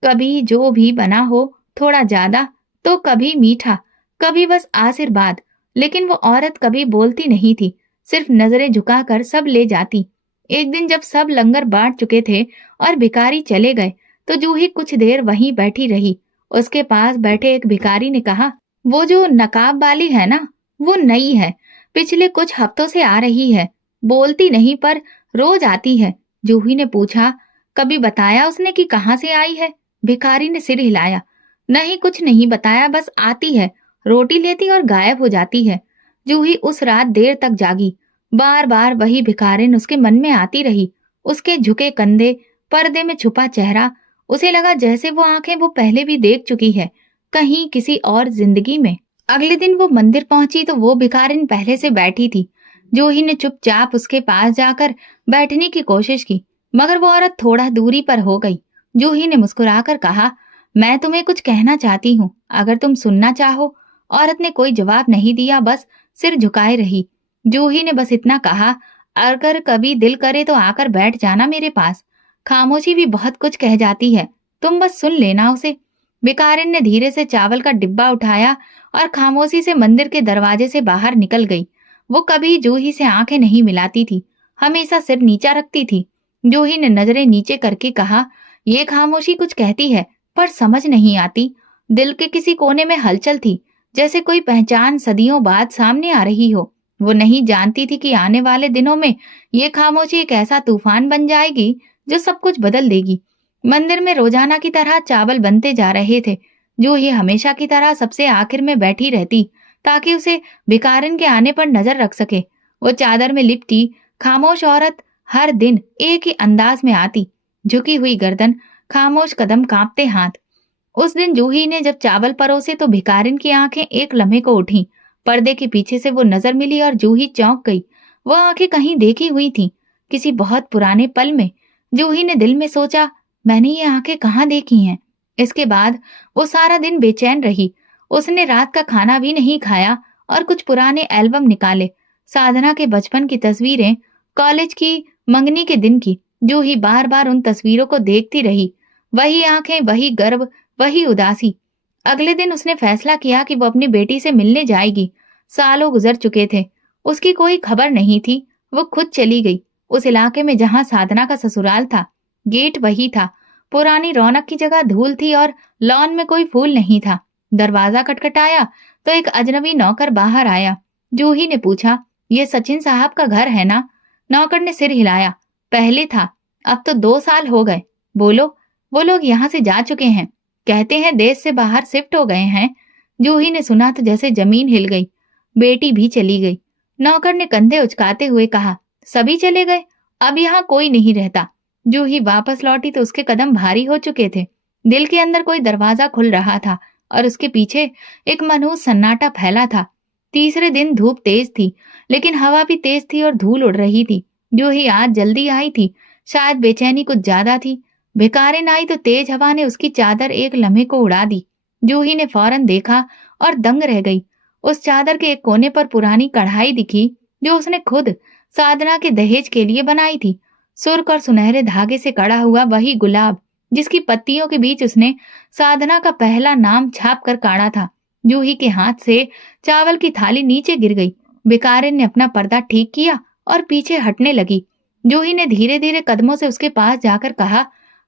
कभी जो भी बना हो थोड़ा ज्यादा, तो कभी मीठा, कभी बस आशीर्वाद। लेकिन वो औरत कभी बोलती नहीं थी, सिर्फ नजरें झुकाकर सब ले जाती। एक दिन जब सब लंगर बांट चुके थे और भिखारी चले गए तो जूही कुछ देर वहीं बैठी रही। उसके पास बैठे एक भिखारी ने कहा, वो जो नकाब वाली है ना, वो नई है, पिछले कुछ हफ्तों से आ रही है, बोलती नहीं पर रोज आती है। जूही ने पूछा, कभी बताया उसने कि कहाँ से आई है? भिखारी ने सिर हिलाया, नहीं कुछ नहीं बताया, बस आती है, रोटी लेती और गायब हो जाती है। जूही उस रात देर तक जागी, बार बार वही भिखारिन उसके मन में आती रही, उसके झुके कंधे, पर्दे में छुपा चेहरा। उसे लगा जैसे वो आंखें वो पहले भी देख चुकी है, कहीं किसी और जिंदगी में। अगले दिन वो मंदिर पहुंची तो वो भिखारिन पहले से बैठी थी। जूही ने चुपचाप उसके पास जाकर बैठने की कोशिश की, मगर वो औरत थोड़ा दूरी पर हो गई। जूही ने मुस्कुराकर कहा, मैं तुम्हें कुछ कहना चाहती हूँ, अगर तुम सुनना चाहो। औरत ने कोई जवाब नहीं दिया, बस सिर झुकाए रही। जूही ने बस इतना कहा, अगर कभी दिल करे तो आकर बैठ जाना मेरे पास, खामोशी भी बहुत कुछ कह जाती है, तुम बस सुन लेना उसे। भिखारिन ने धीरे से चावल का डिब्बा उठाया और खामोशी से मंदिर के दरवाजे से बाहर निकल गई। वो कभी जूही से आंखें नहीं मिलाती थी, हमेशा सिर नीचा रखती थी। जूही ने नजरें नीचे करके कहा, ये खामोशी कुछ कहती है पर समझ नहीं आती। दिल के किसी कोने में हलचल थी, जैसे कोई पहचान सदियों बाद सामने आ रही हो। वो नहीं जानती थी कि आने वाले दिनों में ये खामोशी एक ऐसा तूफान बन जाएगी जो सब कुछ बदल देगी। मंदिर में रोजाना की तरह चावल बनते जा रहे थे। जूही हमेशा की तरह सबसे आखिर में बैठी रहती ताकि उसे भिखारिन के आने पर नजर रख सके। वो चादर में लिपटी खामोश औरत हर दिन एक ही अंदाज में आती, झुकी हुई गर्दन, खामोश कदम, कांपते हाथ। उस दिन जूही ने जब चावल परोसे तो भिखारिन की आंखें एक लम्हे को उठी। पर्दे के पीछे से वो नजर मिली और जूही चौंक गई। वो आंखें कहीं देखी हुई थी, किसी बहुत पुराने पल में। जूही ने दिल में सोचा, मैंने ये आंखें कहाँ देखी हैं। इसके बाद वो सारा दिन बेचैन रही। उसने रात का खाना भी नहीं खाया और कुछ पुराने एल्बम निकाले, साधना के बचपन की तस्वीरें, कॉलेज की, मंगनी के दिन की। जूही बार बार उन तस्वीरों को देखती रही, वही आंखें, वही गर्व, वही उदासी। अगले दिन उसने फैसला किया कि वो अपनी बेटी से मिलने जाएगी। सालों गुजर चुके थे, उसकी कोई खबर नहीं थी। वो खुद चली गई उस इलाके में जहां साधना का ससुराल था। गेट वही था, पुरानी रौनक की जगह धूल थी और लॉन में कोई फूल नहीं था। दरवाजा खटखटाया तो एक अजनबी नौकर बाहर आया। जूही ने पूछा, ये सचिन साहब का घर है ना? नौकर ने सिर हिलाया, पहले था, अब तो 2 साल हो गए। बोलो, वो लोग यहाँ से जा चुके हैं, कहते हैं देश से बाहर शिफ्ट हो गए हैं। जूही ने सुना तो जैसे जमीन हिल गई। बेटी भी चली गई। नौकर ने कंधे उचकाते हुए कहा, सभी चले गए, अब यहाँ कोई नहीं रहता। जूही वापस लौटी तो उसके कदम भारी हो चुके थे। दिल के अंदर कोई दरवाजा खुल रहा था और उसके पीछे एक मनहूस सन्नाटा फैला था। तीसरे दिन धूप तेज थी, लेकिन हवा भी तेज थी और धूल उड़ रही थी। जूही आज जल्दी आई थी, शायद बेचैनी कुछ ज्यादा थी। भिखारिन आई तो तेज हवा ने उसकी चादर एक लम्हे को उड़ा दी। जूही ने फौरन देखा और दंग रह गई। उस चादर के एक कोने पर पुरानी कढ़ाई दिखी जो उसने खुद साधना के दहेज के लिए बनाई थी। सुर्ख और सुनहरे धागे से कड़ा हुआ वही गुलाब जिसकी पत्तियों के बीच उसने साधना का पहला नाम छाप कर काढ़ा था। जूही के हाथ से चावल की थाली नीचे गिर गई। भिखारिन ने अपना पर्दा ठीक किया और पीछे हटने लगी। जूही ने धीरे धीरे कदमों से उसके पास जाकर कहा,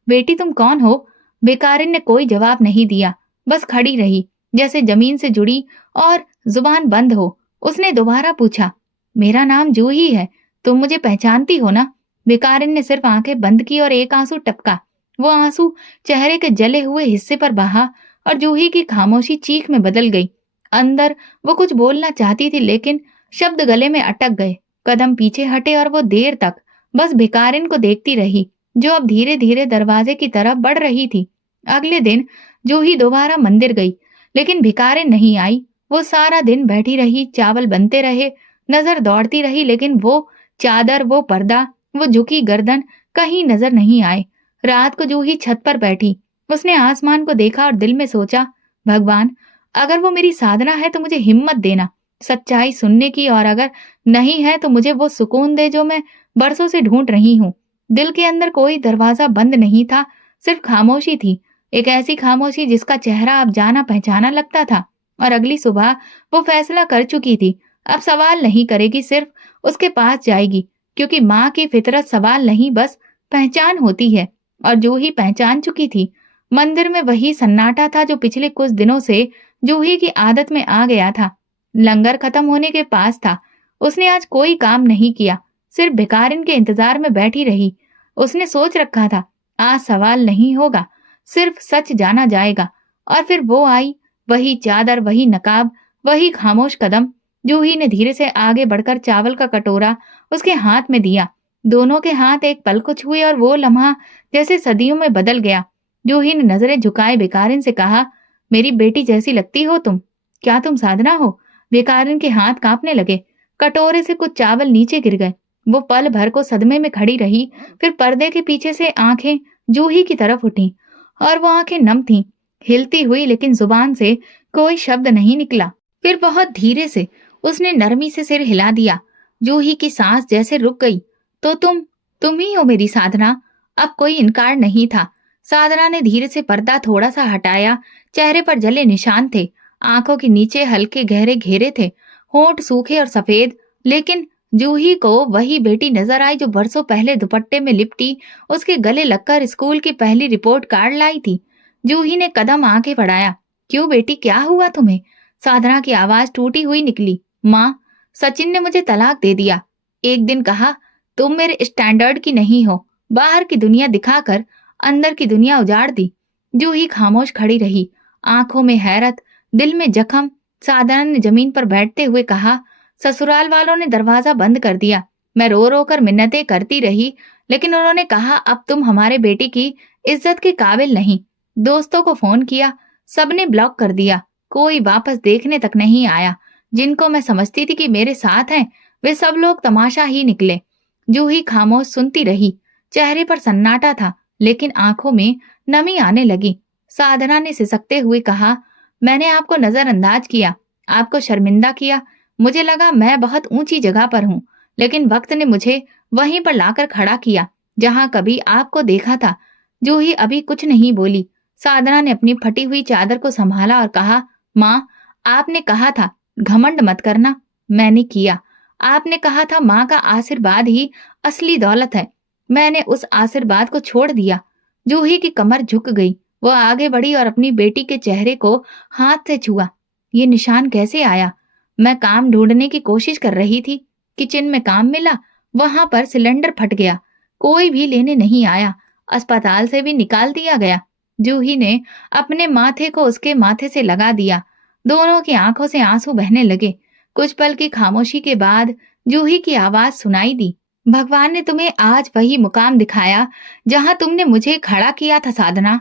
बेटी तुम कौन हो? बेकारिन ने कोई जवाब नहीं दिया, बस खड़ी रही, जैसे जमीन से जुड़ी और जुबान बंद हो। उसने दोबारा पूछा, मेरा नाम जूही है, तुम मुझे पहचानती हो ना? बेकारिन ने सिर्फ आंखें बंद की और एक आंसू टपका। वो आंसू चेहरे के जले हुए हिस्से पर बहा और जूही की खामोशी चीख में बदल गई। अंदर वो कुछ बोलना चाहती थी, लेकिन शब्द गले में अटक गए। कदम पीछे हटे और वो देर तक बस भिकारिन को देखती रही, जो अब धीरे धीरे दरवाजे की तरफ बढ़ रही थी। अगले दिन जूही दोबारा मंदिर गई, लेकिन भिकारिन नहीं आई। वो सारा दिन बैठी रही, चावल बनते रहे, नजर दौड़ती रही, लेकिन वो चादर, वो पर्दा, वो झुकी गर्दन कहीं नजर नहीं आए। रात को जूही छत पर बैठी, उसने आसमान को देखा और दिल में सोचा, भगवान, अगर वो मेरी साधना है तो मुझे हिम्मत देना सच्चाई सुनने की, और अगर नहीं है तो मुझे वो सुकून दे जो मैं बरसों से ढूंढ रही हूँ। दिल के अंदर कोई दरवाजा बंद नहीं था, सिर्फ खामोशी थी, एक ऐसी खामोशी जिसका चेहरा अब जाना पहचाना लगता था। और अगली सुबह वो फैसला कर चुकी थी, अब सवाल नहीं करेगी, सिर्फ उसके पास जाएगी, क्योंकि माँ की फितरत सवाल नहीं, बस पहचान होती है। और जूही पहचान चुकी थी। मंदिर में वही सन्नाटा था जो पिछले कुछ दिनों से जूही की आदत में आ गया था। लंगर खत्म होने के पास था। उसने आज कोई काम नहीं किया, सिर्फ भिकारिन के इंतजार में बैठी रही। उसने सोच रखा था, आज सवाल नहीं होगा, सिर्फ सच जाना जाएगा। और फिर वो आई, वही चादर, वही नकाब, वही खामोश कदम। जूही ने धीरे से आगे बढ़कर चावल का कटोरा उसके हाथ में दिया। दोनों के हाथ एक पल को छुए और वो लम्हा जैसे सदियों में बदल गया। जूही ने नजरें झुकाए भिकारिन से कहा, मेरी बेटी जैसी लगती हो तुम। क्या तुम साधना हो? भिकारिन के हाथ कांपने लगे। कटोरे से कुछ चावल नीचे गिर गए। वो पल भर को सदमे में खड़ी रही, फिर पर्दे के पीछे से आंखें जूही की तरफ उठी, और वो आंखें नम थीं, हिलती हुई, लेकिन जुबान से कोई शब्द नहीं निकला। फिर बहुत धीरे से उसने नरमी से सिर हिला दिया। जूही की सांस जैसे रुक गई। तो तुम ही हो मेरी साधना। अब कोई इनकार नहीं था। साधना ने धीरे से पर्दा थोड़ा सा हटाया। चेहरे पर जले निशान थे, आंखों के नीचे हल्के गहरे घेरे थे, होंठ सूखे और सफेद। लेकिन जूही को वही बेटी नजर आई जो बरसों पहले दुपट्टे में लिपटी उसके गले लगकर स्कूल की पहली रिपोर्ट कार्ड लाई थी। जूही ने कदम आगे बढ़ाया। क्यों बेटी, क्या हुआ तुम्हें? साधना की आवाज टूटी हुई निकली। माँ, सचिन ने मुझे तलाक दे दिया। एक दिन कहा, तुम मेरे स्टैंडर्ड की नहीं हो। बाहर की दुनिया दिखाकर अंदर की दुनिया उजाड़ दी। जूही खामोश खड़ी रही, आंखों में हैरत, दिल में जख्म। साधना ने जमीन पर बैठते हुए कहा, ससुराल वालों ने दरवाजा बंद कर दिया। मैं रो रो कर मिन्नतें करती रही, लेकिन उन्होंने कहा, अब तुम हमारे बेटी की इज्जत के काबिल नहीं। दोस्तों को फोन किया, सबने ब्लॉक कर दिया। कोई वापस देखने तक नहीं आया। जिनको मैं समझती थी कि मेरे साथ हैं, वे सब लोग तमाशा ही निकले। जूही खामोश सुनती रही। चेहरे पर सन्नाटा था, लेकिन आंखों में नमी आने लगी। साधना ने सिसकते हुए कहा, मैंने आपको नजरअंदाज किया, आपको शर्मिंदा किया। मुझे लगा मैं बहुत ऊंची जगह पर हूँ, लेकिन वक्त ने मुझे वहीं पर लाकर खड़ा किया जहां कभी आपको देखा था। जूही अभी कुछ नहीं बोली। साधना ने अपनी फटी हुई चादर को संभाला और कहा, माँ, आपने कहा था घमंड मत करना, मैंने किया। आपने कहा था माँ का आशीर्वाद ही असली दौलत है, मैंने उस आशीर्वाद को छोड़ दिया। जूही की कमर झुक गई। वो आगे बढ़ी और अपनी बेटी के चेहरे को हाथ से छुआ। ये निशान कैसे आया? मैं काम ढूंढने की कोशिश कर रही थी, किचन में काम मिला, वहां पर सिलेंडर फट गया, कोई भी लेने नहीं आया, अस्पताल से भी निकाल दिया गया। जूही ने अपने माथे को उसके माथे से लगा दिया। दोनों की आंखों से आंसू बहने लगे। कुछ पल की खामोशी के बाद जूही की आवाज सुनाई दी, भगवान ने तुम्हें आज वही मुकाम दिखाया जहां तुमने मुझे खड़ा किया था साधना।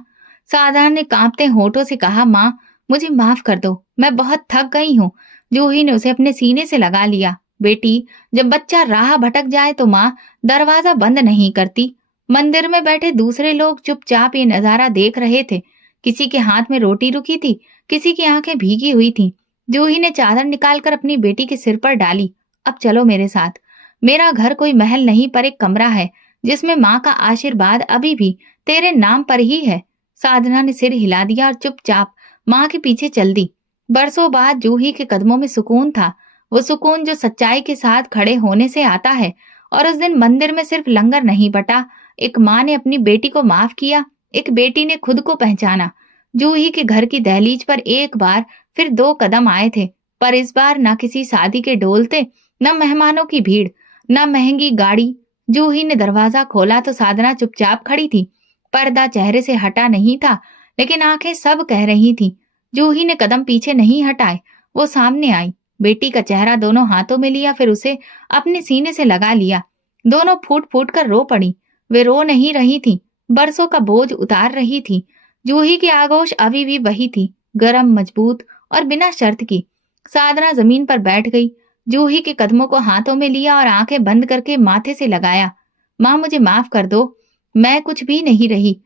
साधना ने कांपते होठों से कहा, माँ, मुझे माफ कर दो, मैं बहुत थक गई हूँ। जूही ने उसे अपने सीने से लगा लिया। बेटी, जब बच्चा राह भटक जाए तो माँ दरवाजा बंद नहीं करती। मंदिर में बैठे दूसरे लोग चुपचाप ये नजारा देख रहे थे। किसी के हाथ में रोटी रुकी थी, किसी की आंखें भीगी हुई थीं। जूही ने चादर निकालकर अपनी बेटी के सिर पर डाली। अब चलो मेरे साथ। मेरा घर कोई महल नहीं, पर एक कमरा है जिसमें माँ का आशीर्वाद अभी भी तेरे नाम पर ही है। साधना ने सिर हिला दिया और चुपचाप माँ के पीछे चल दी। बरसों बाद जूही के कदमों में सुकून था, वो सुकून जो सच्चाई के साथ खड़े होने से आता है और उस दिन मंदिर में सिर्फ लंगर नहीं बटा, एक माँ ने अपनी बेटी को माफ किया, एक बेटी ने खुद को पहचाना। जूही के घर की दहलीज पर एक बार फिर 2 कदम आए थे, पर इस बार न किसी शादी के ढोल थे, न मेहमानों की भीड़, न महंगी गाड़ी। जूही ने दरवाजा खोला तो साधना चुपचाप खड़ी थी। पर्दा चेहरे से हटा नहीं था, लेकिन आंखें सब कह रही थी। जूही ने कदम पीछे नहीं हटाए, वो सामने आई, बेटी का चेहरा दोनों हाथों में लिया, फिर उसे अपने सीने से लगा लिया। दोनों फूट फूट कर रो पड़ी। वे रो नहीं रही थी, बरसों का बोझ उतार रही थी। जूही की आगोश अभी भी वही थी, गरम, मजबूत और बिना शर्त की। साधना जमीन पर बैठ गई, जूही के कदमों को हाथों में लिया और आंखें बंद करके माथे से लगाया। माँ, मुझे माफ कर दो, मैं कुछ भी नहीं रही।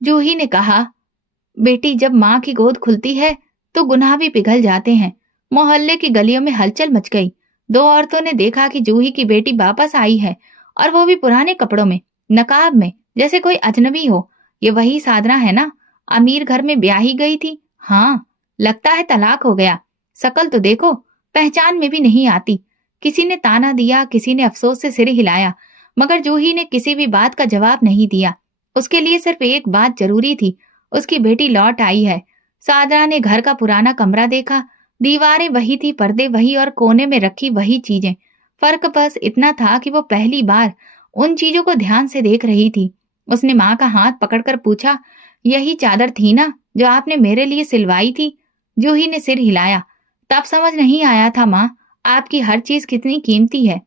जूही ने कहा, बेटी, जब माँ की गोद खुलती है तो गुनाह भी पिघल जाते हैं। मोहल्ले की गलियों में हलचल मच गई। 2 औरतों ने देखा कि जूही की बेटी वापस आई है, और वो भी पुराने कपड़ों में, नकाब में, जैसे कोई अजनबी हो। ये वही साधना है ना, अमीर घर में ब्याही गई थी। हाँ, लगता है तलाक हो गया। शकल तो देखो, पहचान में भी नहीं आती। किसी ने ताना दिया, किसी ने अफसोस से सिर हिलाया, मगर जूही ने किसी भी बात का जवाब नहीं दिया। उसके लिए सिर्फ एक बात जरूरी थी, उसकी बेटी लौट आई है। साधना ने घर का पुराना कमरा देखा। दीवारें वही थी, पर्दे वही, और कोने में रखी वही चीजें। फर्क बस इतना था कि वो पहली बार उन चीजों को ध्यान से देख रही थी। उसने माँ का हाथ पकड़कर पूछा, यही चादर थी ना जो आपने मेरे लिए सिलवाई थी? जूही ने सिर हिलाया। तब समझ नहीं आया था माँ, आपकी हर चीज कितनी कीमती है।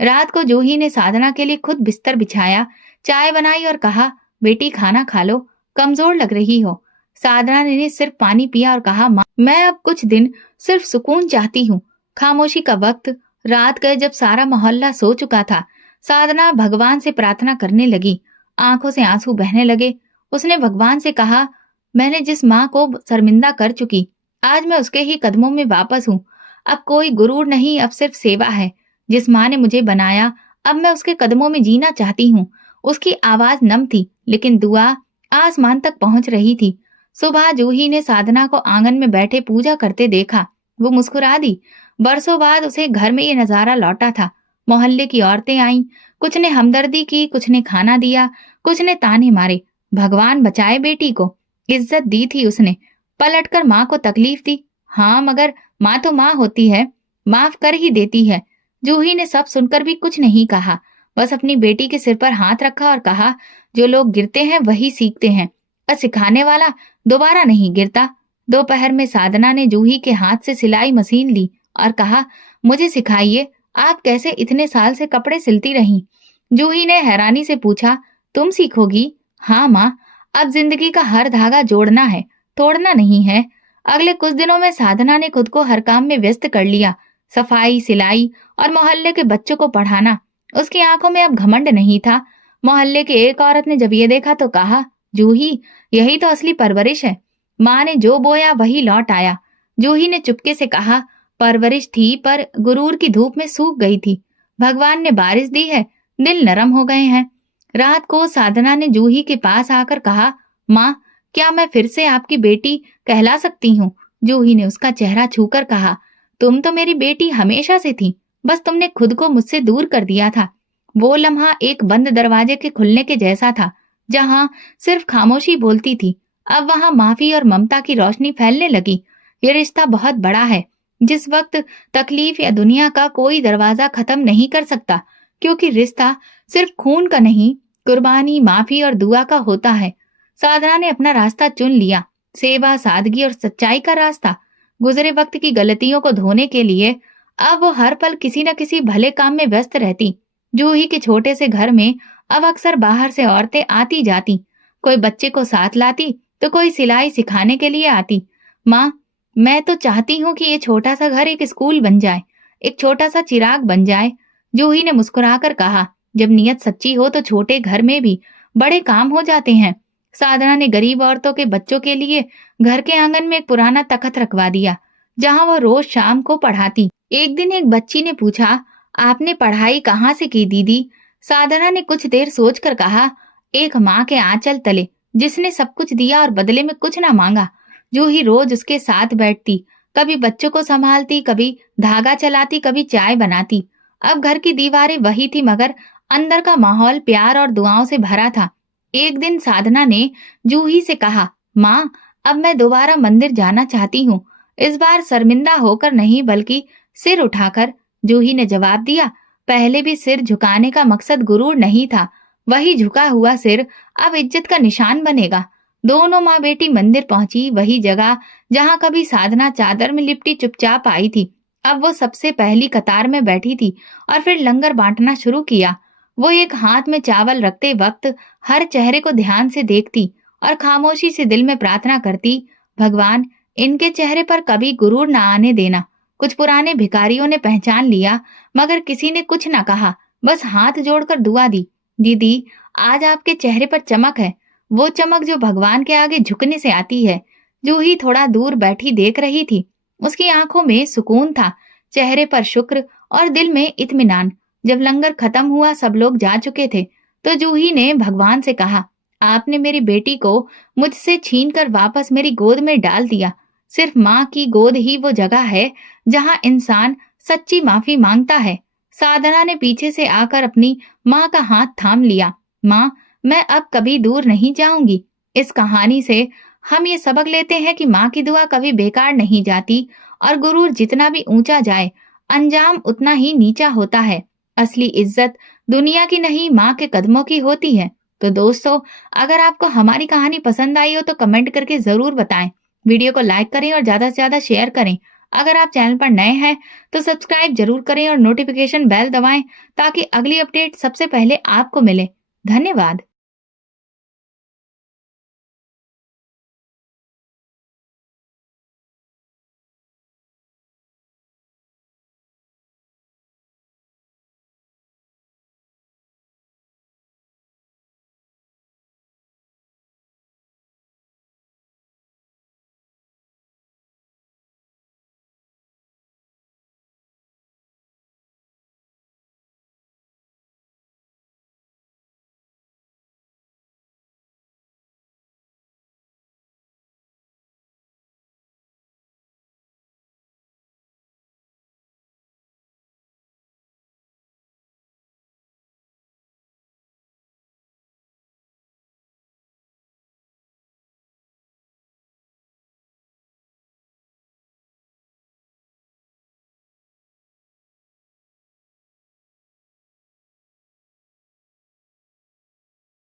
रात को जूही ने साधना के लिए खुद बिस्तर बिछाया, चाय बनाई और कहा, बेटी खाना खा लो, कमजोर लग रही हो। साधना ने सिर्फ पानी पिया और कहा, माँ, मैं अब कुछ दिन सिर्फ सुकून चाहती हूँ। खामोशी का वक्त, रात गए जब सारा मोहल्ला सो चुका था। साधना भगवान से प्रार्थना करने लगी, आंखों से आंसू बहने लगे। उसने भगवान से कहा, मैंने जिस माँ को शर्मिंदा कर चुकी, आज मैं उसके ही कदमों में वापस हूँ। अब कोई गुरूर नहीं, अब सिर्फ सेवा है। जिस माँ ने मुझे बनाया, अब मैं उसके कदमों में जीना चाहती हूँ। उसकी आवाज नम थी, लेकिन दुआ आसमान तक पहुंच रही थी। सुबह जूही ने साधना को आंगन में बैठे पूजा करते देखा। वो मुस्कुरा दी। बरसों बाद उसे घर में ये नजारा लौटा था। मोहल्ले की औरतें आईं, कुछ ने हमदर्दी की, कुछ ने खाना दिया, कुछ ने ताने मारे। भगवान बचाए बेटी को, इज्जत दी थी उसने। पलटकर माँ को तकलीफ दी। हाँ, मगर माँ तो माँ होती है, माफ कर ही देती है। जूही ने सब सुनकर भी कुछ नहीं कहा, बस अपनी बेटी के सिर पर हाथ रखा और कहा, जो लोग गिरते हैं वही सीखते हैं, और सिखाने वाला दोबारा नहीं गिरता। दोपहर में साधना ने जूही के हाथ से सिलाई मशीन ली और कहा, मुझे सिखाइए, आप कैसे इतने साल से कपड़े सिलती रही? जूही ने हैरानी से पूछा, तुम सीखोगी? हाँ माँ, अब जिंदगी का हर धागा जोड़ना है, तोड़ना नहीं है। अगले कुछ दिनों में साधना ने खुद को हर काम में व्यस्त कर लिया, सफाई, सिलाई और मोहल्ले के बच्चों को पढ़ाना। उसकी आंखों में अब घमंड नहीं था। मोहल्ले के एक औरत ने जब ये देखा तो कहा, जूही, यही तो असली परवरिश है। माँ ने जो बोया वही लौट आया। जूही ने चुपके से कहा, परवरिश थी पर गुरूर की धूप में सूख गई थी। भगवान ने बारिश दी है, दिल नरम हो गए हैं। रात को साधना ने जूही के पास आकर कहा, माँ, क्या मैं फिर से आपकी बेटी कहला सकती हूँ? जूही ने उसका चेहरा छूकर कहा, तुम तो मेरी बेटी हमेशा से थी, बस तुमने खुद को मुझसे दूर कर दिया था। वो लम्हा एक बंद दरवाजे के खुलने के जैसा था, जहाँ सिर्फ खामोशी बोलती थी। अब वहाँ माफी और ममता की रोशनी फैलने लगी। ये रिश्ता बहुत बड़ा है, जिस वक्त तकलीफ या दुनिया का कोई दरवाजा खत्म नहीं कर सकता, क्योंकि रिश्ता सिर्फ खून का नहीं, कुर्बानी, माफी और दुआ का होता है। साधना ने अपना रास्ता चुन लिया, सेवा, सादगी और सच्चाई का रास्ता। गुजरे वक्त की गलतियों को धोने के लिए अब वो हर पल किसी न किसी भले काम में व्यस्त रहती। जूही के छोटे से घर में अब अक्सर बाहर से औरतें आती जाती, कोई बच्चे को साथ लाती तो कोई सिलाई सिखाने के लिए आती। माँ, मैं तो चाहती हूँ कि ये छोटा सा घर एक स्कूल बन जाए, एक छोटा सा चिराग बन जाए। जूही ने मुस्कुराकर कहा, जब नीयत सच्ची हो तो छोटे घर में भी बड़े काम हो जाते हैं। साधना ने गरीब औरतों के बच्चों के लिए घर के आंगन में एक पुराना तख्त रखवा दिया, जहाँ वो रोज शाम को पढ़ाती। एक दिन एक बच्ची ने पूछा, आपने पढ़ाई कहाँ से की दीदी? साधना ने कुछ देर सोचकर कहा, एक माँ के आंचल तले, जिसने सब कुछ दिया और बदले में कुछ ना मांगा। जूही रोज उसके साथ बैठती, कभी बच्चों को संभालती, कभी धागा चलाती, कभी चाय बनाती। अब घर की दीवारें वही थी मगर अंदर का माहौल प्यार और दुआओं से भरा था। एक दिन साधना ने जूही से कहा, माँ, अब मैं दोबारा मंदिर जाना चाहती हूँ। इस बार शर्मिंदा होकर नहीं बल्कि सिर उठाकर। जूही ने जवाब दिया, पहले भी सिर झुकाने का मकसद गुरूर नहीं था। वही झुका हुआ सिर अब इज्जत का निशान बनेगा। दोनों माँ बेटी मंदिर पहुंची, वही जगह जहाँ कभी साधना चादर में लिपटी चुपचाप आई थी। अब वो सबसे पहली कतार में बैठी थी और फिर लंगर बांटना शुरू किया। वो एक हाथ में चावल रखते वक्त हर चेहरे को ध्यान से देखती और खामोशी से दिल में प्रार्थना करती, भगवान, इनके चेहरे पर कभी गुरूर ना आने देना। कुछ पुराने भिखारियों ने पहचान लिया मगर किसी ने कुछ ना कहा, बस हाथ जोड़कर दुआ दी। दीदी, आज आपके चेहरे पर चमक है, वो चमक जो भगवान के आगे झुकने से आती है। जूही थोड़ा दूर बैठी देख रही थी। उसकी आंखों में सुकून था, चेहरे पर शुक्र और दिल में इत्मीनान। जब लंगर खत्म हुआ, सब लोग जा चुके थे, तो जूही ने भगवान से कहा, आपने मेरी बेटी को मुझसे छीनकर वापस मेरी गोद में डाल दिया। सिर्फ माँ की गोद ही वो जगह है जहाँ इंसान सच्ची माफी मांगता है। साधना ने पीछे से आकर अपनी माँ का हाथ थाम लिया। माँ, मैं अब कभी दूर नहीं जाऊंगी। इस कहानी से हम ये सबक लेते हैं कि माँ की दुआ कभी बेकार नहीं जाती और गुरूर जितना भी ऊंचा जाए, अंजाम उतना ही नीचा होता है। असली इज्जत दुनिया की नहीं, माँ के कदमों की होती है। तो दोस्तों, अगर आपको हमारी कहानी पसंद आई हो तो कमेंट करके जरूर बताएं। वीडियो को लाइक करें और ज्यादा से ज्यादा शेयर करें। अगर आप चैनल पर नए हैं तो सब्सक्राइब जरूर करें और नोटिफिकेशन बेल दबाएं ताकि अगली अपडेट सबसे पहले आपको मिले। धन्यवाद।